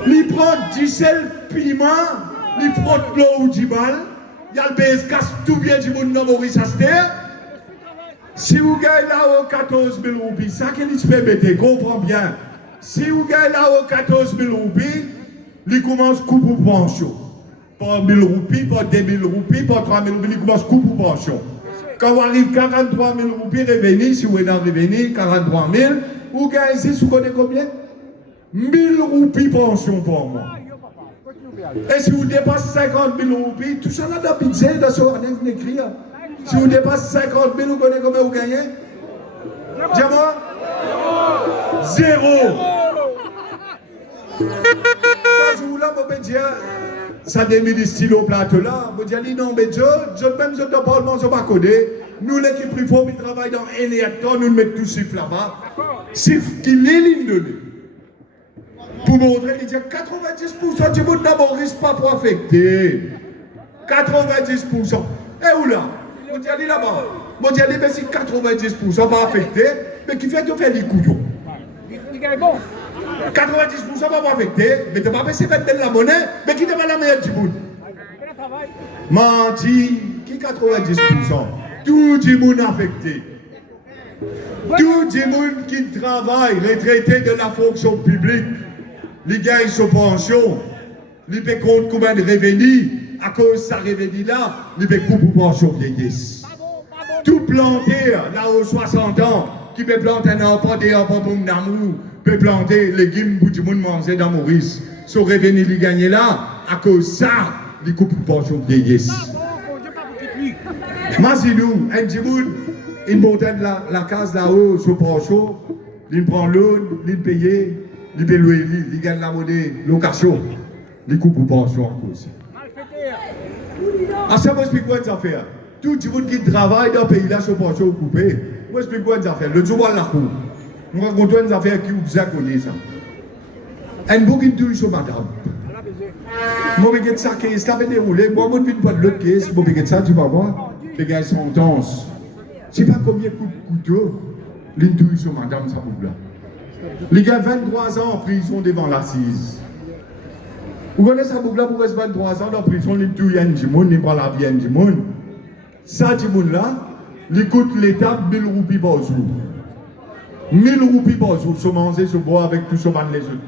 il prend du sel, piment, il frotte l'eau ou du mal, il y a le BSK, tout vient du monde dans Maurice Aster. Si vous gagnez là-haut 14 000 roupies, ça qu'il se permet, comprends bien. Si vous gagnez là-haut 14 000 roupies, il commence coupe ou pension. Pas 1 000 roupies, pas 2 000 roupies, pas 3 000 roupies, il commence coupe ou pension. Quand vous arrivez à 43 000 roupies, revenu, si vous êtes dans revenu, 43 000, vous gagnez ici, vous connaissez combien? 1 000 roupies pension par mois. Et si vous dépassez 50 000 roupies, tout ça là dans le budget, dans ce qu'on a écrit. Si vous dépassez 50 000, vous connaissez combien vous gagnez? Dis-moi. 0. Ça, je vous l'ai dit, ça démie du stylo au plateau là. Vous dites, non, mais je même je ne parle pas, je ne pas coder. Nous, l'équipe plus fort, qui travaille dans un réacteur, nous mettons tout chiffre là-bas. Chiffre qui est ligne de lui. Pour montrer, il dit 90% du monde n'a pas risque pas pour affecter. 90%. Et où là? Vous dites là-bas. Vous dites, mais si 90% pas affecté, mais qui fait que fait les couillons? 90% pas affecté, mais tu vas pas essayer de mettre la monnaie, mais qui te va la meilleure du monde? Menti, qui 90%? Tout le monde affecté. Tout le monde qui travaille, retraité de la fonction publique, il gagne son pension, il paie compte combien de revenus, à cause de sa revenu là, il paie coupe pour pension vieillesse. Tout planter là aux 60 ans, qui peut planter un enfant des enfants d'amour, peut planter les légumes pour tout le monde manger dans Maurice. Son revenu il gagne là, à cause de ça, il coupe pour pension vieillesse. Mazidou, un petit monde, il monte la case là-haut, sur pension, il prend l'eau, il paye, il paye le il gagne la monnaie, location, il coupe pour pension en cause. Ah, ça, moi, je explique quoi ça fait? Tout le monde qui travaille dans le pays là, sur pension coupée, moi, je explique quoi ça fait? Le jour de la cour. Nous racontons une affaire qui vous a connu ça. Un bouquin de tout sur madame. Moi, je regarde ça, qui ça va dérouler. Moi, je ne viens pas de l'autre caisse. Moi, je regarde ça, tu vas voir. Les gars, ils sont intenses. Je ne sais pas combien de coups de couteau, l'indouille sur madame, ça bouge là. Les gars, 23 ans en prison devant l'assise. Vous connaissez ça bouge là pour rester 23 ans en prison, l'indouille un du monde, il prend la vie un du monde. Ça, du monde là, il coûte l'État 1 000 roupies par jour. 1 000 roupies par jour, se manger, se boire avec tout ce qu'on les autres.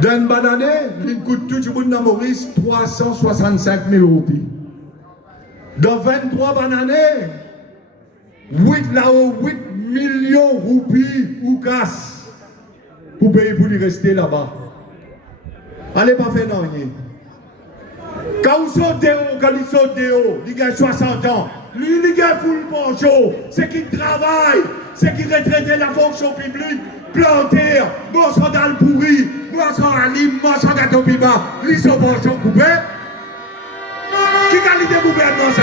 Dans une bonne année, il coûte tout le monde dans Maurice 365 000 roupies. Dans 23 bonnes années, 8 millions de roupies ou casse pour payer pour y rester là-bas. Allez pas faire rien. Quand vous sortez, il a 60 ans, lui, il a full pension, c'est qu'il travaille, c'est qu'il retraite la fonction publique, planter, morceau d'al pourri, morceau à lime, morceau gâteau piment, lui, son pension coupée. Qui a l'idée du gouvernement ça?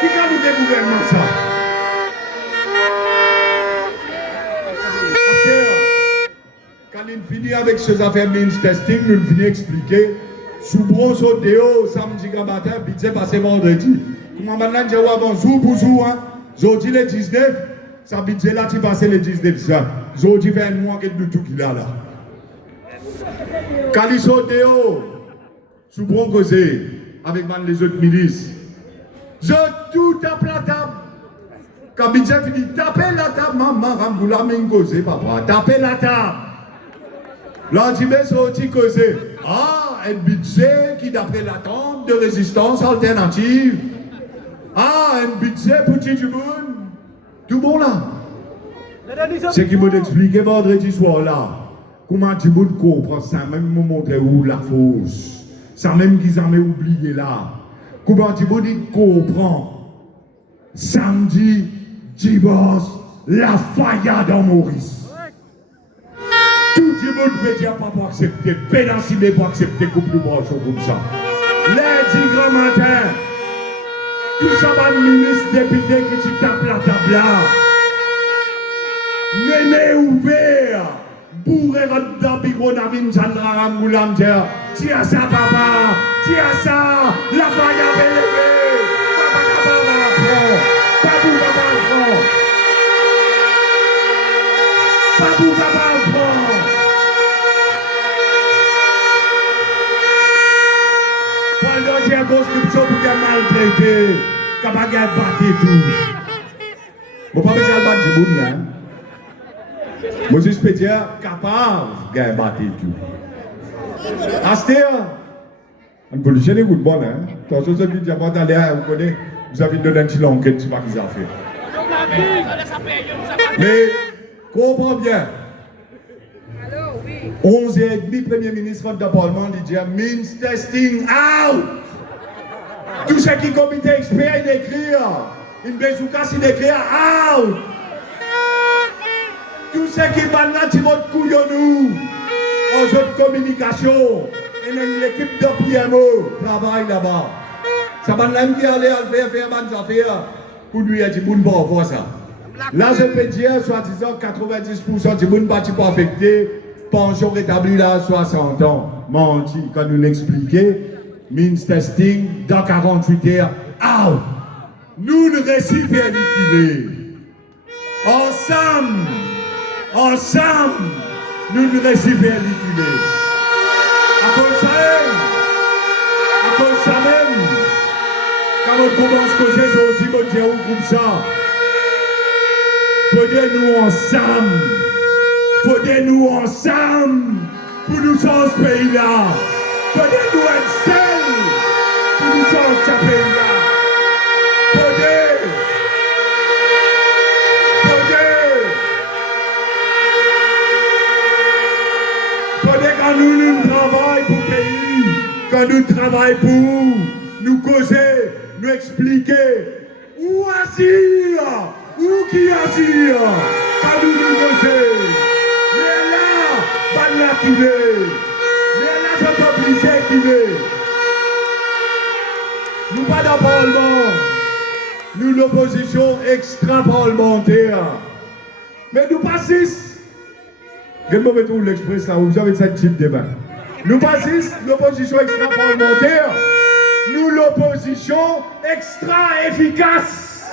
Qui a l'idée du gouvernement ça? Quand il finit avec ces affaires means testing, nous finit expliquer. Sous bronze au déo, samedi matin, budget passé vendredi. Comment maintenant j'ai avant jour pour jour, hein? Aujourd'hui le 19, ça budget là, tu passes le 19 ça. Aujourd'hui fait un mois que nous tout qu'il a là. Quand ils sont déo, sous bronze causé, avec les autres milices. Je tout tape la table. Quand budget finit, tapez la table, maman, ramboula, m'ingosé, papa, tapez la table. L'antimé sorti causé. Ah, un budget qui, d'après l'attente de résistance alternative. Ah, un budget pour tout le monde. Tout bon là. C'est qui m'a expliqué vendredi soir là. Comment tout le monde comprend ça, même me montrer où la fausse. Ça même qu'ils en ont oublié là. Comment tout le monde comprend. Samedi, dimanche, la faillade en Maurice. Tout le monde peut dire pas pour accepter, pédancimer pour accepter couple de branchons comme ça. Lundi grand matin, tout ça va le ministre député qui tu tapes la table là. Néné ouvert, bourré dans le micro Navin Chandra Ramgoulam dire tiens ça papa, tiens ça, la faille avait levé, papa papa prend, Babou papa prend, Babou papa prend. Pendant que j'ai conscription pour qu'elle maltraité, qu'elle va battre tout. Mon papa c'est le battre du monde là. Moi, je peux dire capable de battre tout. Astéa, on peut le gêner, vous de bon, hein. Attention, ceux qui disent, vous connaissez, vous avez donné un petit enquête sur ce qu'ils ont fait. Mais, comprends bien. 11h30, Premier ministre de Parlement dit means testing out. Tout ce qui comité expert d'écrire, une bezouka c'est d'écrire out. Tout ce qui est banal, c'est votre couillonnou, en zone de communication, et même l'équipe de PMO travaille là-bas. Ça va même qui allait faire des affaires pour lui dire bon bon voir ça. Là je peux dire soi-disant 90% du monde pas affecté, pension rétablie là 60 ans. Menti quand nous l'expliquons, means testing dans 48 heures. Out. Nous ne récifs à liquider. Ensemble, nous ne récifs à liquider. À cause ça même, quand on commence à causer sur le Dieu comme ça, faudrait-nous ensemble pour nous changer ce pays-là. Faudrait-nous être seuls pour nous changer ce pays-là. Quand nous travaillons pour le pays, quand nous travaillons pour nous causer, nous expliquer où agir, où qui agir, quand nous causons. Mais là, pas là qu'il est. Mais là, je suis obligé qu'il est. Nous pas dans le Parlement. Nous l'opposition extra-parlementaire. Mais nous pas six. Quel moment où l'express là, vous avez cette type de débat. Nous passons l'opposition extra-parlementaire, nous l'opposition extra-efficace.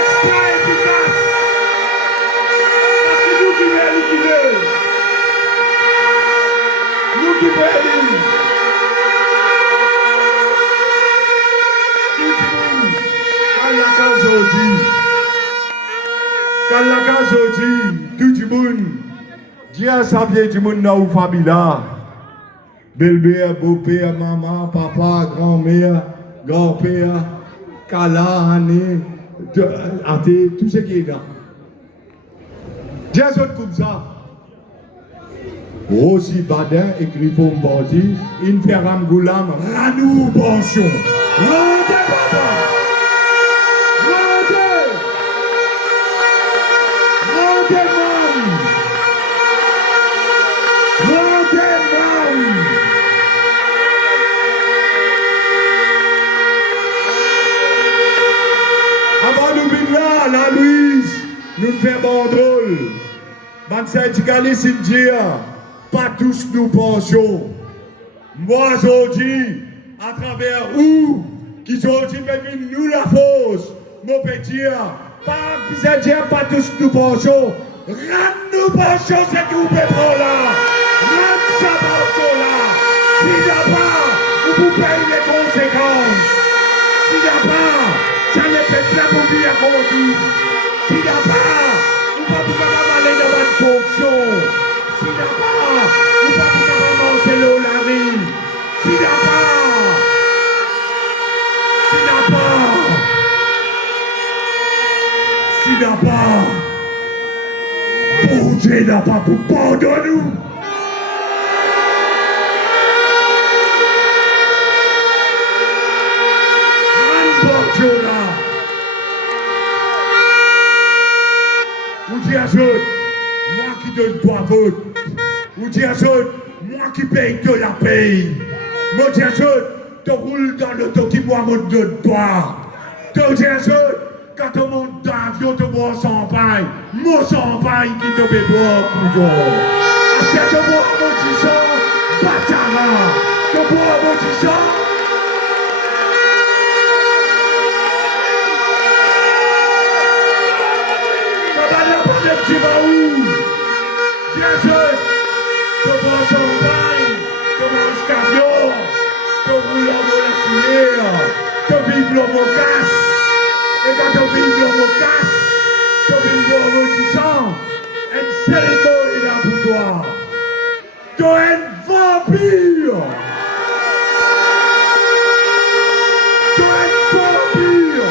Extra-efficace. Parce que nous qui voulons liquider. Nous qui voulons liquider. Quand la case dit, tout le monde, Dieu a savé du monde dans la famille là. Belle-mère, beau-père, maman, papa, grand-mère, grand-père, Kala, Anne, Athé, tout ce qui est là. Dieu a comme ça. Rosy Badin, écrit pour Mbandi, Inferam Goulam, Ranou Pension. Rendez papa! Avant nous venir là, la Louise, nous nous faisons bon drôle. Ban syndicaliste, il dit, pas tous nous pensions. Moi, aujourd'hui, à travers où, qui aujourd'hui met nous la fausse, mon petit, pas tous nous pensions. Rame-nous pensions, c'est que vous pouvez prendre là. Rame ça pension là. S'il n'y a pas, vous payez les conséquences. S'il n'y a pas, ça ne fait pas pour vivre à conduire. S'il n'y a pas, vous ne pouvez pas aller dans votre fonction. S'il n'y a pas, vous ne pouvez pas manger l'eau la rive. S'il n'y a pas, bon Dieu n'a pas pour pardonner nous. Vous dites à eux, moi qui donne toi vote. Vous dites à eux, moi qui paye que la paye. Moi dis à eux, tu roules dans l'auto qui boit mon de toi. Tu dis à eux, quand tu montes dans l'avion, tu bois champagne. Mon champagne qui te fait boire, couillon. assiette de bois maudissant, Batara, de bois maudissant. Tu vas où? Bien sûr, je prends son pain, je mange caviar, je roule en mon lacière, je vive le mot casse, et quand je vive le mot casse, je vive le mot du sang, et c'est le mot est là pour toi. Tu es un vampire! Tu es un vampire!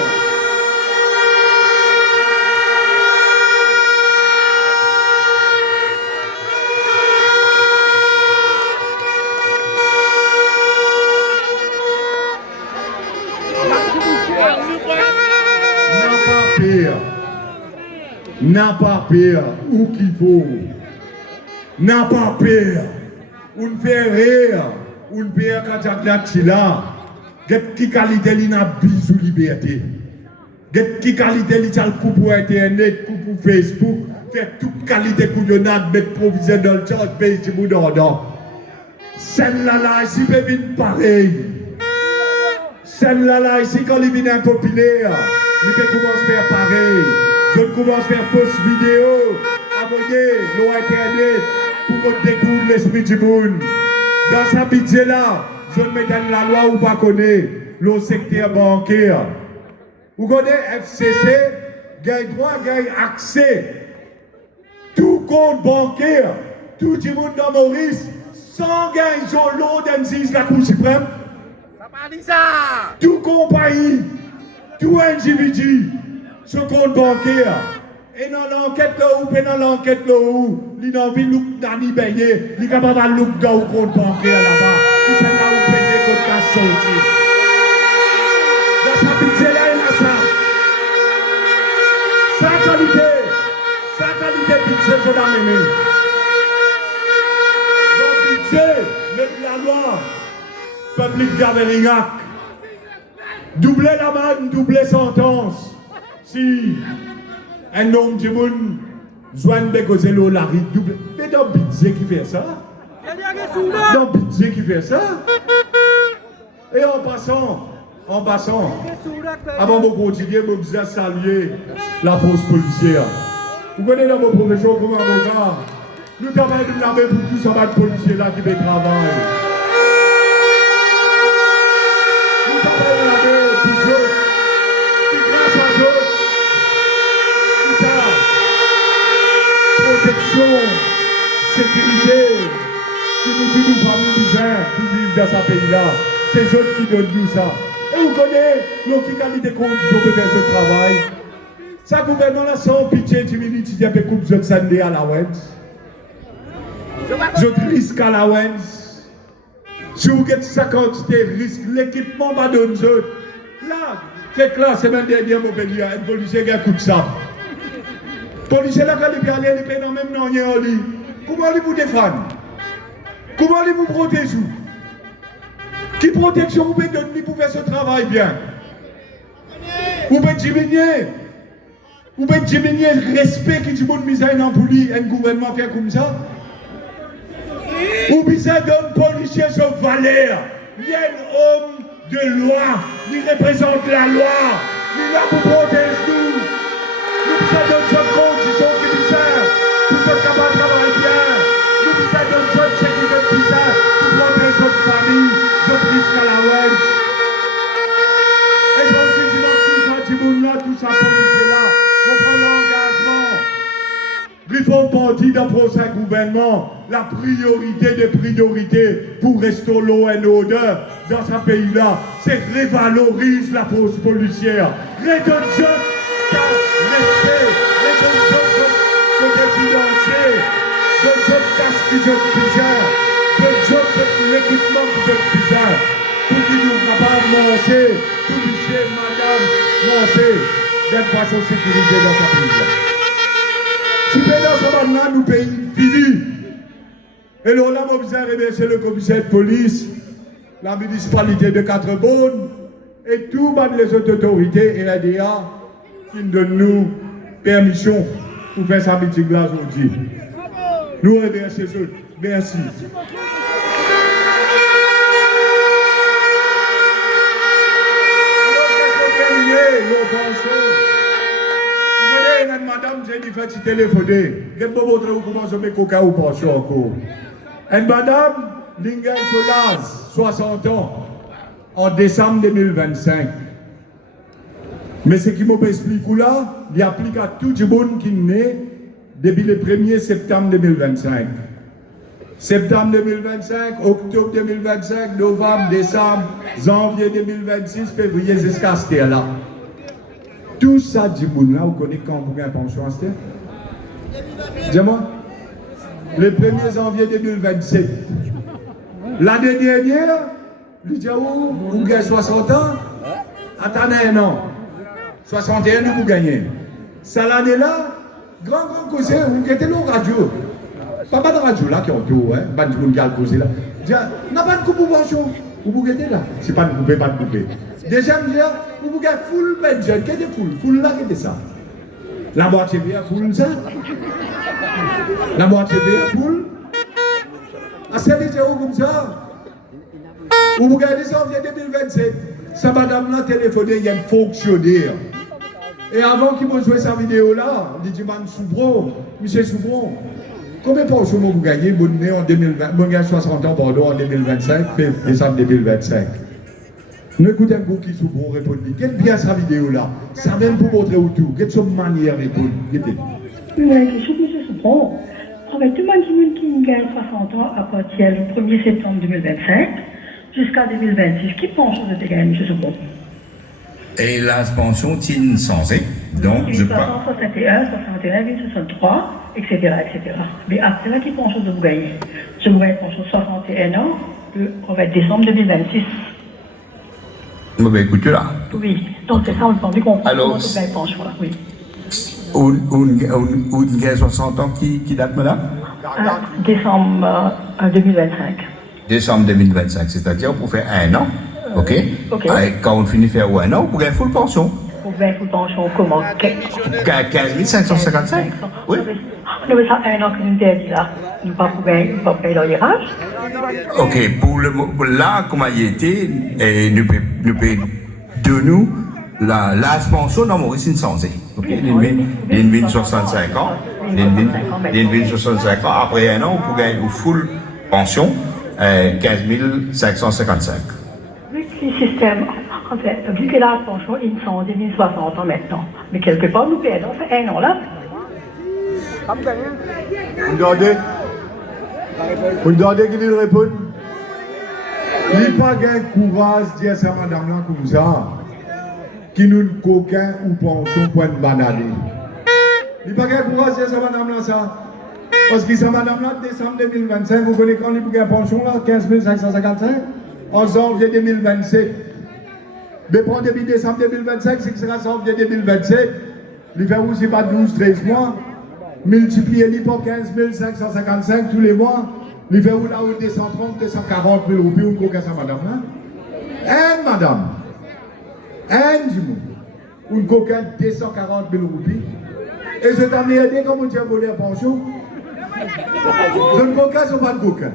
N'a pas peur, où qu'il faut. N'a pas peur. On fait rire. On perd quand tu as là. Quelle qualité il a bisou liberté. Quelle qualité il a le coup pour Internet, coup pour Facebook. Fait toute qualité pour y a mettre provision dans le chat, pays du monde d'ordre. Celle-là, ici, peut venir pareil. Celle-là, ici, quand il vient impopulaire, il peut commencer à faire pareil. Je commence à faire fausses vidéos, abonner l'Internet pour qu'on découvre l'esprit du monde. Dans sa budget-là, je me donne la loi ou pas connaître le secteur bancaire. Vous connaissez FCC, gagne droit, gagne accès. Tout compte bancaire, tout le monde dans Maurice, sans gagne sur l'eau d'M6 la Cour suprême. Ça pas dit ça! Tout compagnie, tout individu. Ce compte bancaire, et dans l'enquête là où, et dans l'enquête là où, il a envie de nous payer, il est capable de nous dans le compte bancaire là-bas, il s'est là où payer contre casse sortie. Dans sa budget là, il a ça. Sa qualité budget, c'est la même. Le budget, mettre la loi, public Gaverignac, doubler la manne, doubler sentence. Si un homme de monde joint de causer l'eau la rue double, mais dans le budget qui fait ça, dans le budget qui fait ça, et en passant, avant de continuer, je vous saluer la force policière. Vous connaissez dans mon profession comme avocat, nous travaillons de la main pour tous ces policiers là qui fait travail. Nous travaillons de la main pour eux, et grâce à eux, protection, sécurité, qui nous dit nous familles misère pour vivre dans ce pays-là. C'est eux qui donnent nous ça. Et vous connaissez l'autre qualité condition de faire ce travail. Ça gouvernement là sans pitié, tu me dis tu dis coupe je Sunday à la Wens. Je risque à la Wens. Si vous avez sa quantité risque, l'équipement va donner eux. Là, c'est clair, semaine dernière, mon pays, un policier qui a un coup de sable. Policier là, quand il peut aller, il peut dans même non, il comment il vous défendre? Comment il vous protéger? Qui protection vous pouvez donner pour faire ce travail bien? Vous pouvez diminuer. Vous pouvez diminuer le respect que du monde misère dans un gouvernement fait comme ça? Vous pouvez donner policier sur valeur. Il y a un homme de loi. Il représente la loi. Il est là pour protéger nous. Nous pouvons donner cette condition qui nous sert. Pour être capable de travailler bien. Nous pouvons donner cette sécurité qui nous sert. Pour protéger notre famille. Notre risque à la web. Et je me dis dans tout ça, du monde là, tout ça, policier là. On prend l'engagement. Il faut partir d'un procès gouvernement. La priorité des priorités pour restaurer l'eau et l'odeur dans ce pays-là, c'est revaloriser la force policière. Redonne ça respect, redonne ça côté financier, donne ça casque qui sont bizarres, donne ça l'équipement qui sont bizarres, pour qu'ils nous capables de manger, tout monsieur, madame, manger, d'être façon sécurité dans ce pays-là. Si dans ce moment-là, nous payons fini. Et là, on a besoin de remercier le commissaire de police, la municipalité de Quatre-Bonnes et toutes les autorités et l'ADA qui nous donnent nous permission pour faire sa meeting là aujourd'hui. Nous remercions eux. Merci. Madame Jennifer qui téléphoné. Quel beau votre vous commencez à coca ou pas encore. Et madame Lingen Solaz, 60 ans, en décembre 2025. Mais ce qui m'explique là, il applique à tout le monde qui est né depuis le 1er septembre 2025. Septembre 2025, octobre 2025, novembre, décembre, janvier 2026, février jusqu'à ce là. Tout ça, du monde là, vous connaissez quand vous avez une pension à ce dis-moi. Le 1er janvier 2027. L'année dernière, vous dites vous gagnez 60 ans, attendez un an. 61 vous gagnez. Ça l'année là, grand cousin, vous êtes dans la radio. Pas de radio là qui ont tout, hein. Pas de monde qui a le causé là. N'a pas de coupe pour pension. Vous êtes là. C'est pas de couper, pas de couper. Deuxième dire, vous avez full pension. Qu'est-ce que full? Full là, qu'est-ce que ça? La moitié bien full ça? La moitié bien full? À ce que comme ça? Vous regardez ça en 2027. Ça madame là téléphoné, il y a un fonctionnaire. Et avant qu'il me joue sa vidéo là, il dit man Soubron, monsieur Soubron, combien de pensions vous gagnez? Vous né en 2020, vous gagnez 60 ans pardon en 2025, décembre 2025. Nous écoutons un coup qui Soubron répond. Quelle bien sa vidéo là? Ça même pour montrer où tout. Quelle son manière de répondre? La question de monsieur Soubron, avec tout le monde qui gagne 60 ans à partir du 1er septembre 2025 jusqu'à 2026, qui pense que vous gagner, monsieur Soubron? Et la pension tient censée, donc je crois. 61, 61, 63, etc., etc. Mais après là, qui pense que vous gagnez? Je vous gagne pension 61 ans, on va être décembre 2026. Mauvais écoutez là. Oui, donc c'est ça, on a envie qu'on prend alors, vous gagne pension, oui. Ou une gagne 60 ans qui date, madame? Décembre 2025. Décembre 2025, c'est-à-dire pour faire un an. Ok. Okay. Quand on finit de faire un an, vous gagnez full pension. Vous gagnez full pension comment? 15 555. Oui. On avait ça un an que nous dit là. Nous ne pouvons pas payer l'héritage. Ok. Pour là, comme il était, nous pouvons de nous la pension dans Maurice Insensé. Ok. Une vie 65 ans. Une vie 65 ans. Après un an, vous gagner une full pension 15 555. Vu que le système, en fait, vu que la pension, ils sont 60 ans maintenant, mais quelque part, nous perdons, ça fait un an là. Vous demandez qu'il répond. Il n'y a pas de courage de dire ça, madame, là, comme ça, qui nous coquin ou pension pour une banane. Il n'y a pas de courage de dire ça, madame, là, ça. Parce que ça, madame, là, décembre 2025, vous connaissez quand il y a une pension, là, 15 555, en janvier 2027. Mais pour début décembre 2025, c'est que c'est janvier 2027. Il fait aussi pas 12-13 mois. Multiplié par 15 555 tous les mois. Il fait où là où 230, 240 000 roupies, ou quoi que ça, madame, là? Madame. Du monde. Une coquin 240 000 roupies. Et je t'en ai aidé comme on tient volé la pension. Je ne coquin, ce n'est pas de coquin.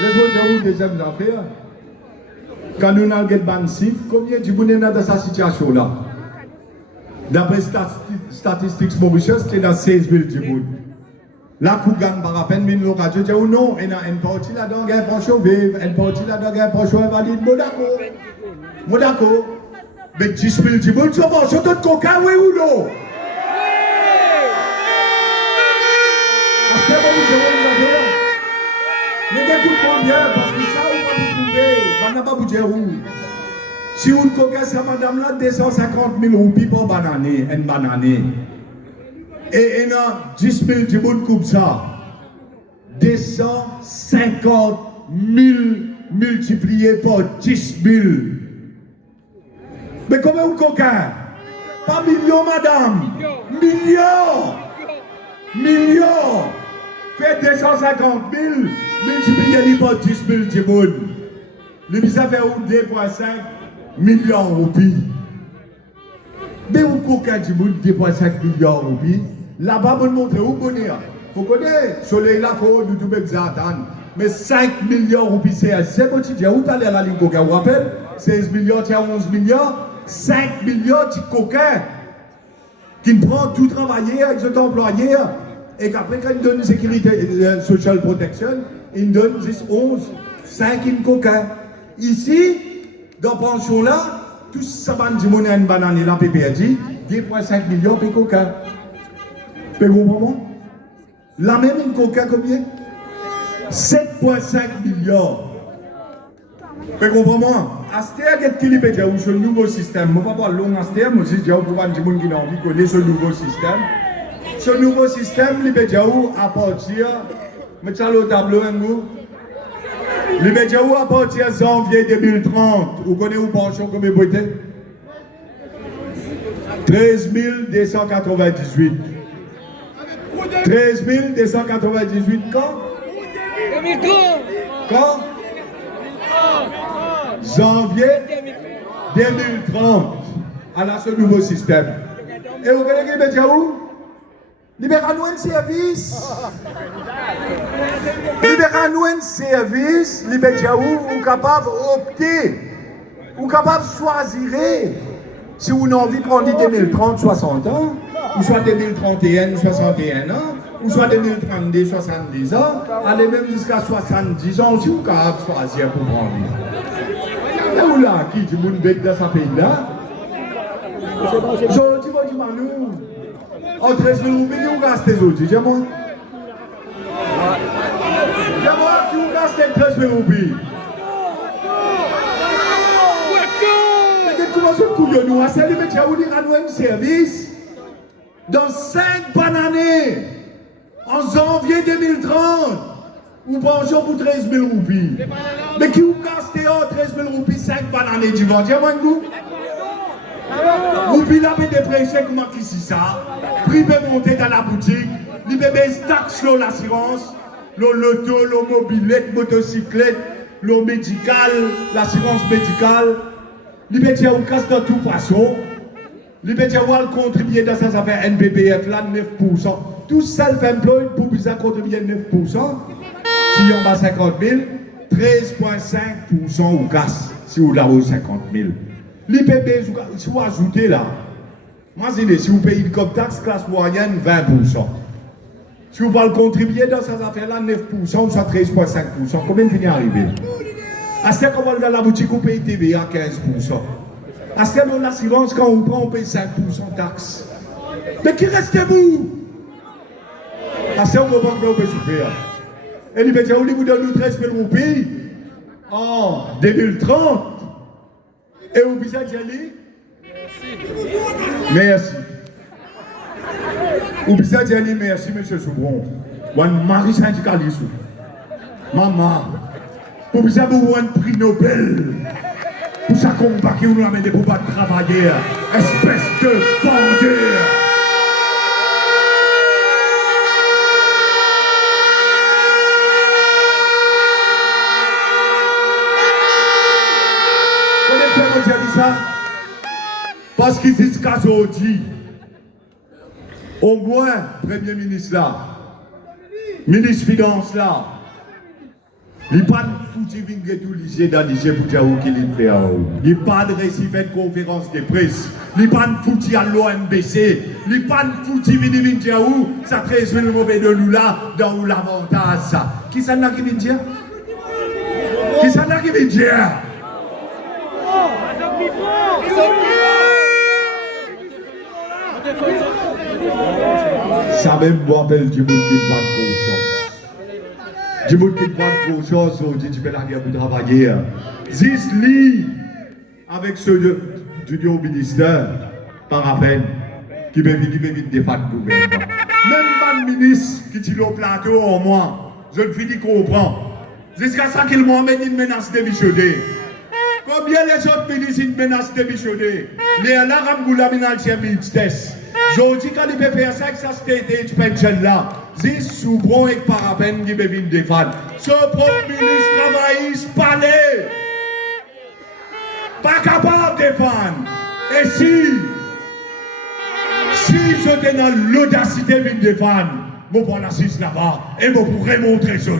Laisse-moi dire où deuxième affaire. Quand nous avons un chiffre, combien de monde est dans cette situation-là? D'après Statistics Mauritius, c'est dans 16 000 monde. Là, vous gagnez par rappel, mais nous avons dit non, il y a une partie là-dedans qui a un pension vive, une partie là-dedans qui a un pension invalide. Moi d'accord. Mais 10 000 monde, tu vas penser de coca, oui ou non? C'est bon, mais écoute-moi bien, parce que ça, on va vous trouver, on n'a pas vous dire où. Si vous coquez à madame là, 250 000 roupies pour une banane. Et il y a 10 000 qui vous coupe ça. 250 000 multiplié par 10 000. Mais comment vous coquez? Pas millions, madame. Millions. Fait 250 000, multiplié par 10 000 djibounes. Le ça fait 2,5 millions de roupies. Mais où coquin du monde 2,5 milliards de roupies, là-bas, on montre où bonheur. Vous connaissez, soleil là, nous tout même attendre. Mais 5 milliards de roupies, c'est quotidien. Où t'allais à la ligne coquin, vous rappelez 16 milliards, tiens 11 milliards. 5 milliards de coquins qui prend tout travailler avec cet employé et qu'après, quand il donne une sécurité social protection, il donne 10, 11, 5 coquins. Ici, dans la pension là, tout ça va dire mon une banane là, PPRD, 2,5 millions de coquins. Vous comprenez? La même une coquin combien? 7,5 milliards. Vous comprenez? Astéa qui est où ce nouveau système. Je ne vais pas parler long Astéa, mais je dis pour les gens qui ont envie de connaître ce nouveau système. Ce nouveau système, il est où à partir, mettez ça au tableau un mot. Il est où à partir de janvier 2030. Vous connaissez où pension comme il était? 13 298. 13 298 quand? 2030. Quand? Janvier 2030. Alors ce nouveau système. Et vous connaissez qui est où? Libérez-nous un service. Libérez-nous un service. Libérez où vous capable d'opter. Vous capable de choisir. Si vous avez envie de prendre 2030, 60 ans, ou soit 2031, 61 ans, ou soit 2032, 70 ans, allez même jusqu'à 70 ans, si vous êtes capable de choisir pour prendre. Et où là, qui dit mon bête dans ce pays-là? Je dis, nous, en 13 000 roupies, vous gastez les autres, dis-moi. Dis-moi, qui vous gastez 13 000 roupies? Comment ce couillon nous a servi, mais tu as voulu nous un service dans 5 bonnes années, en janvier 2030, ou pension pour 13 000 roupies. Mais qui vous casse 13 000 roupies, 5 bonnes années du vent, tiens-moi un goût. Roupies là, des prêchés, comment qui c'est ça? Prix peut monter dans la boutique, les bébés taxent l'assurance, l'auto, l'automobilette, motocyclette, l'eau médical, l'assurance médicale. Liberté ou casse de toute façon. Liberté ou contribuer dans ces affaires NPPF là 9%. Tout self-employed pour bien contribuer 9%. Si on a 50 000, 13,5% ou casse si vous avez 50 000. L'IPP, si vous ajoutez là, imaginez si vous payez une comme taxe classe moyenne 20%. Si vous voulez contribuer dans ces affaires là 9% ou soit 13,5%, combien vous finissez arriver? À ce qu'on va dans la boutique, on paye TVA à 15%. À ce moment l'assurance, quand on prend, on paye 5% de taxes. Mais qui restez-vous? À ce moment on peut souffrir. Et il dit, vous donnez 13 000 roupies en 2030. Et vous pouvez dire, merci. Vous pouvez dire, merci, monsieur Soubron. Ou un mari syndicaliste. Maman. Pour ça, vous avez un prix Nobel. Pour ça, qu'on va qui nous amène pour pas travailler. Espèce de vendeur. Vous connaissez pourquoi j'ai dit ça? Parce qu'il dit ce qu'aujourd'hui, au moins, Premier ministre là, ministre Finance là, il n'y a pas de foutu tout lycée dans l'IG pour dire qu'il fait. Il n'y a pas de récit de conférence de presse. Il n'y a pas de foutu à l'OMBC. Il n'y a pas de foutu venir dire où ça 13 000 mauvais de nous là, dans l'avantage ça. Qui ça n'a qui vient dire? Qui ça n'a qui vient dire? Ça même me rappelle du monde qui n'a pas de conscience. Du monde qui prend conscience, on dit tu peux la guerre pour travailler. Zisli, avec ceux du ministère, par à peine, qui peut venir défendre le gouvernement. Même pas de ministre qui dit au plateau en moi, je ne finis comprendre. Jusqu'à ça qu'il m'emmène une menace de démissionner. Combien les autres ministres une menace de démissionner? Les alarmes gouvernementales chez Ministès. Je dis quand il peut faire ça, que ça c'était une pension là. C'est Soubron et par à peine qui peut venir défendre. Ce propre ministre travaille, palais. Pas capable de défendre. Et si Si j'étais dans l'audacité de défendre, je prends l'assise là-bas et je pourrais montrer ça.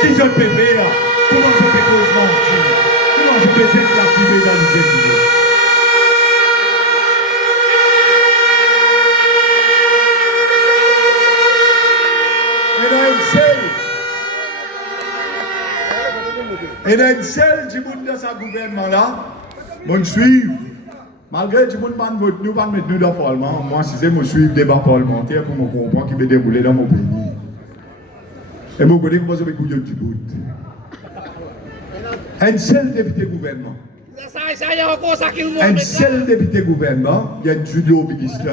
Qui je peux faire? Comment je peux causer mentir? Comment je peux être activé dans le jeu? Et dans une seule du monde dans ce gouvernement-là, je suis, malgré que tout le monde ne vote nous, pas mettre nous dans le Parlement, moi, si c'est moi suivre le débat parlementaire pour me comprendre qui va dérouler dans mon pays. Et je connais comment je vais couiller du bout. Un seul député gouvernement. Un seul député gouvernement, il y a un judo ministre.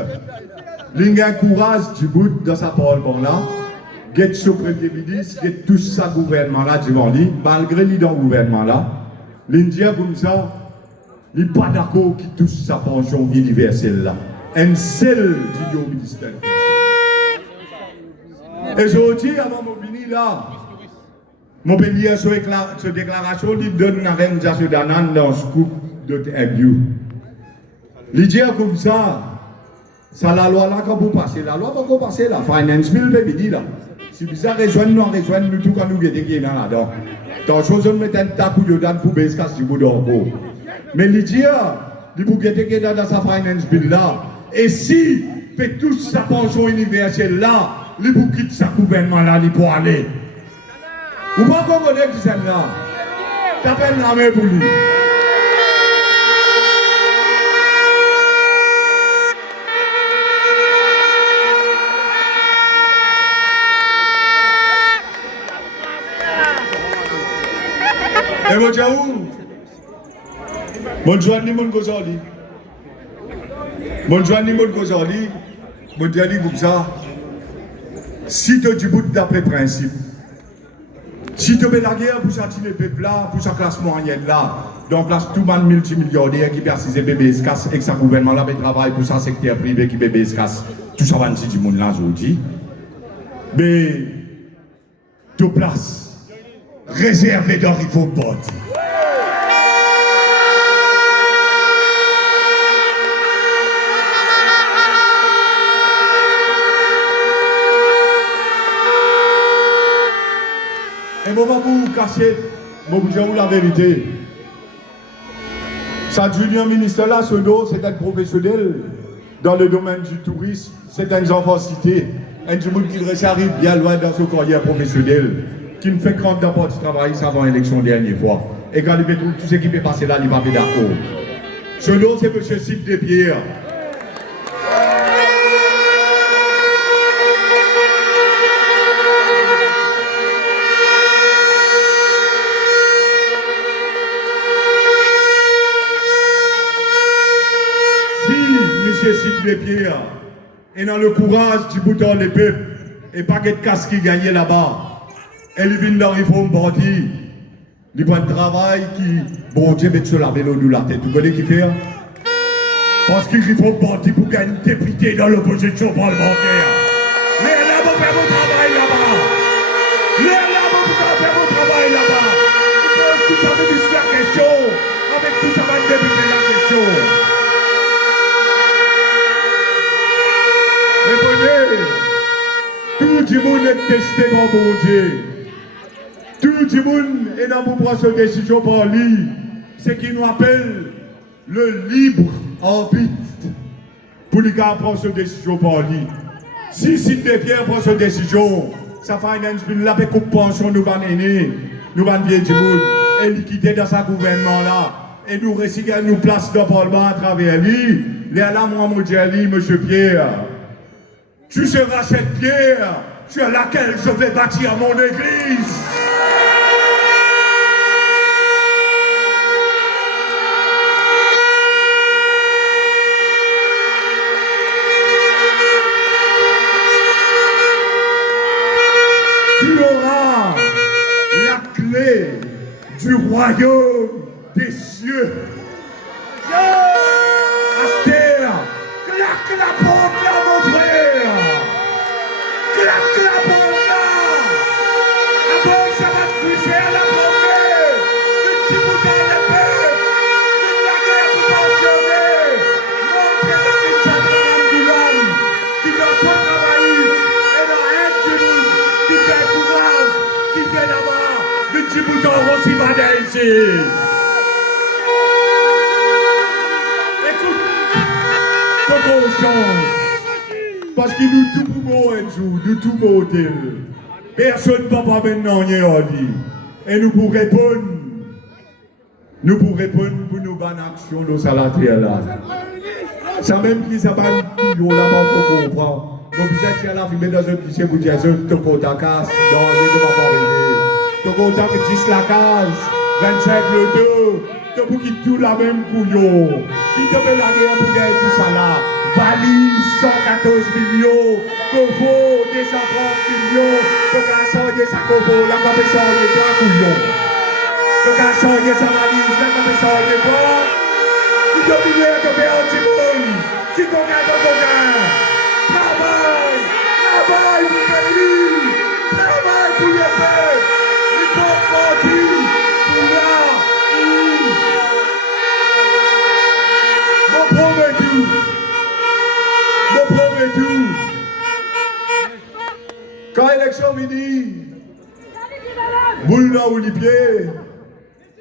Il y a un courage du bout dans sa parlement-là. Get ce premier ministre, get tout ça gouvernement-là devant lui, malgré lui dans le gouvernement-là, l'Indien comme ça, il n'est pas d'accord qui touche sa pension universelle là. Un seul du ministère. Et aujourd'hui, avant de venir là, mon pays a cette déclaration, il donne une reine Danan dans ce coup de interview. Il dit comme ça, la loi là, quand vous passez, la loi, quand vous passez la finance bill, baby, là. Si vous avez rejoindre nous tout quand nous sommes là-dedans. Dans les choses, on met un tapou dedans pour baisser ce bout d'encore. Mais l'idea, il faut que dans sa finance bill là. Et si fait tout sa pension universelle là, il faut quitter sa gouvernement là, il faut aller. Vous ne pouvez pas comprendre qui c'est là. T'appelles la main pour lui. Et moi, Jaou, mon Joanny mon Gozali, mon Joanny mon Gozali, mon Joanny comme ça, si tu as du bout d'après principe, si tu as la guerre pour sortir les peuples là, pour sa classe moyenne là, donc là, tout le monde multimilliardaire qui persiste bébé escasse et que sa gouvernement là, il travaille pour sa secteur privé qui bébé escasse, tout ça va dire du monde là aujourd'hui. Mais, deux places. Réservé dans Rifo Bot. Et moi, pour vous cacher, moi, je vous la vérité. Ça, Julien ministre là, ce dos, c'est un professionnel dans le domaine du tourisme. C'est un enfant cité. Un monde qui arrive bien loin dans son carrière professionnelle. Qui me fait quand d'abord du travail avant l'élection dernière fois. Et quand il met tout ce qui peut passer là, il va pas d'accord. Ce nom, c'est M. Sip Despierres. Si M. Sip Despierres est dans le courage du bouton des peuples et pas de casse qui gagne là-bas, elle vient dans la réforme parti. Il prend un travail qui, bon Dieu, met sur la vélo de la tête. Vous connaissez qui fait? Parce qu'il réforme parti pour gagner un député dans l'opposition parlementaire. Mais là, vous faites votre travail là-bas. Mais là, vous faites votre travail là-bas. Tout ça veut dire la question. Avec tout ça, va débuter la question. Répondez. Tout le monde est testé par bon Dieu. Tout le monde est dans pour prendre cette décision par lui. Ce qui nous appelle le libre arbitre. Pour lui prendre cette décision par lui. Si Despierres prend cette décision, ça finance bill là avec coupe pension nous va néné, nous va bien du monde et liquider dans sa gouvernement là. Et nous réciter nous place dans le Parlement à travers lui. Là, moi, mon Dieu, monsieur Pierre. Tu seras cette pierre sur laquelle je vais bâtir mon église. Tu auras la clé du royaume des cieux. Astère, claque la porte là, mon frère. Claque la porte là. Avant que ça va te toucher à la tombée. Le petit bouton de paix. La guerre pour pensionner. Montre la petite chagrane du long. petit bouton aussi va ici. Écoute, quand on change, parce qu'il nous tout pour bon un jour, nous tout pour hôtel. Personne ne peut pas maintenant rien dit. Et nous pour répondre pour nos bonnes actions, nos salataires là. Ça même qui s'appelle nous là qu'on comprend. Donc vous êtes là, vous mettez dans un cliché, vous dites, tu contact casse, non, il ne va pas arriver. Tu contact 10 la case, 25 le 2, tu pour qui tout la même couillon. Qui te fait la guerre pour gagner tout ça là? Valise 114 millions, Kovo 230 millions, tu as changé sa Kovo, la comme changé 3 couillons. Tu as changé sa valise, la comme changé 3. Qui te dit de faire un petit monde? Qui te regarde ton coquin? Travail pour le pays, travail pour le peuple, il faut partir pour là où. Mon promets tout. Quand l'élection finit, boule là où les pieds,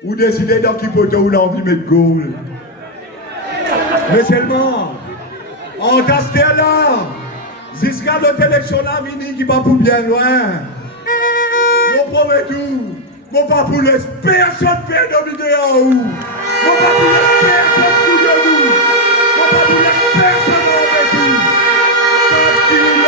ou décidez dans qui poteau ou l'envie de mettre goal. Mais seulement, en Castella, jusqu'à notre élection là, vini qui va pour bien loin. Mon promets tout, mon pas pour laisser personne faire dominer en haut. Mon pas pour laisser personne pour nous. Mon pas pour laisser personne en tout. Tant qu'il y a.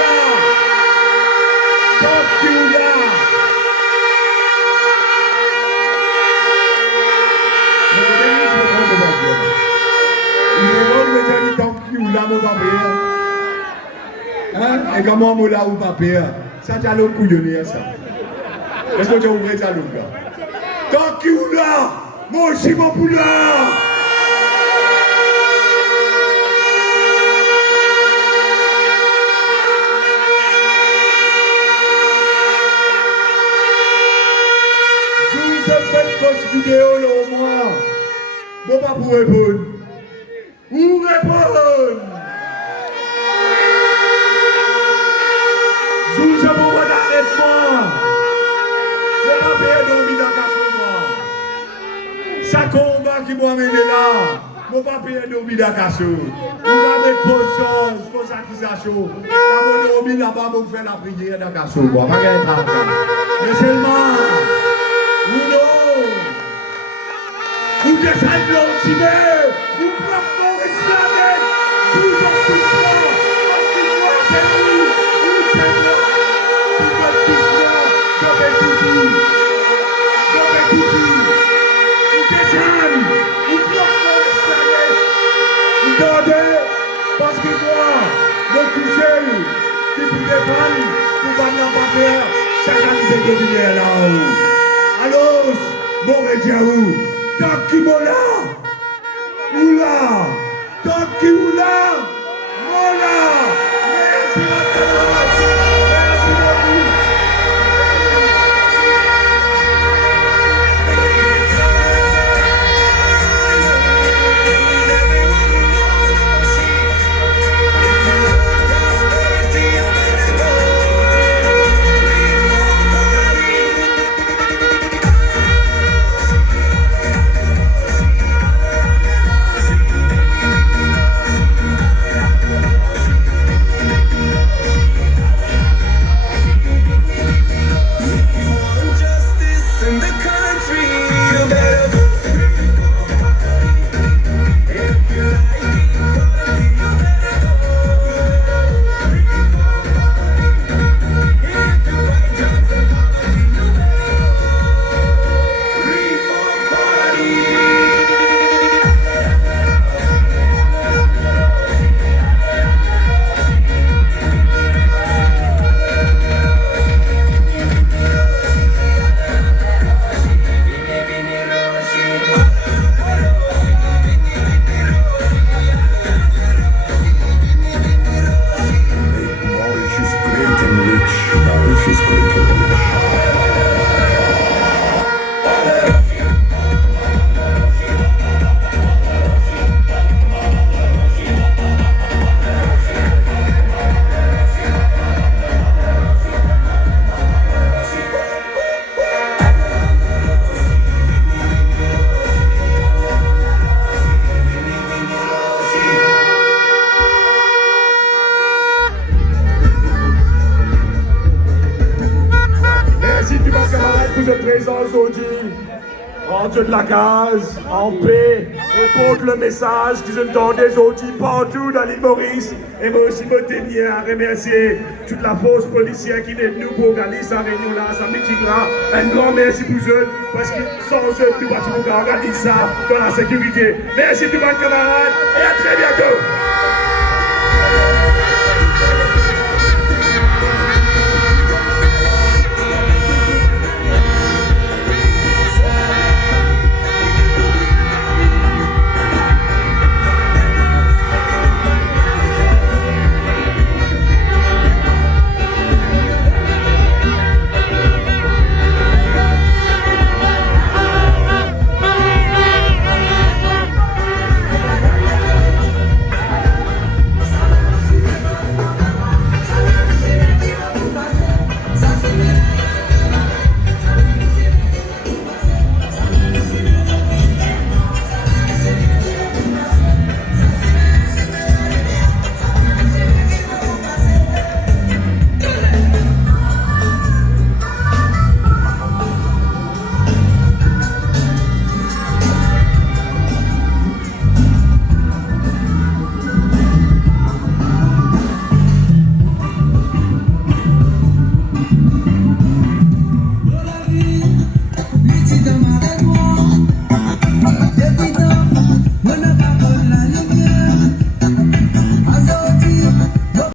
Mon papier. Hein? Et comment on l'a ou papier? Ça t'a l'eau couillonné ça. Est-ce que tu as ouvert ça l'eau là? Tant qu'il ou là, moi aussi mon poulard. Je vous ai fait une fausse vidéo là au moins. Bon pas pour répondre. Où répondre? Sous ce moment d'arrêtement, le papier dormi dans la ça combat qui m'a amené là, mon papier dormi dans la vous avez fausse accusation, la dormi là-bas pour faire la prière dans la mais seulement, vous non, vous descendez l'oxymé, vous prenez islamique, vous en tous là, parce que moi c'est vous, c'est là. Je vais toujours. Vous descendez, vous bloquez le salaire. Vous gardez, parce que moi, le coucher, qui vous défend, vous ne pouvez pas faire, c'est quand vous êtes dominé là-haut. Alors, mon Rédiaou, tant qu'il m'a là, ou là, tant qu'il ou là, moi là, merci à tous. vous êtes présents aujourd'hui, en Dieu de la case, en paix, et porte le message qu'ils entendent aujourd'hui partout dans l'île Maurice. Et moi aussi, je tenir à remercier toute la force policière qui est de nous pour organiser cette réunion-là, ce meeting-là. Un grand merci pour eux, parce que sans eux, nous ne pouvons pas organiser ça dans la sécurité. Merci tout le monde, camarades, et à très bientôt.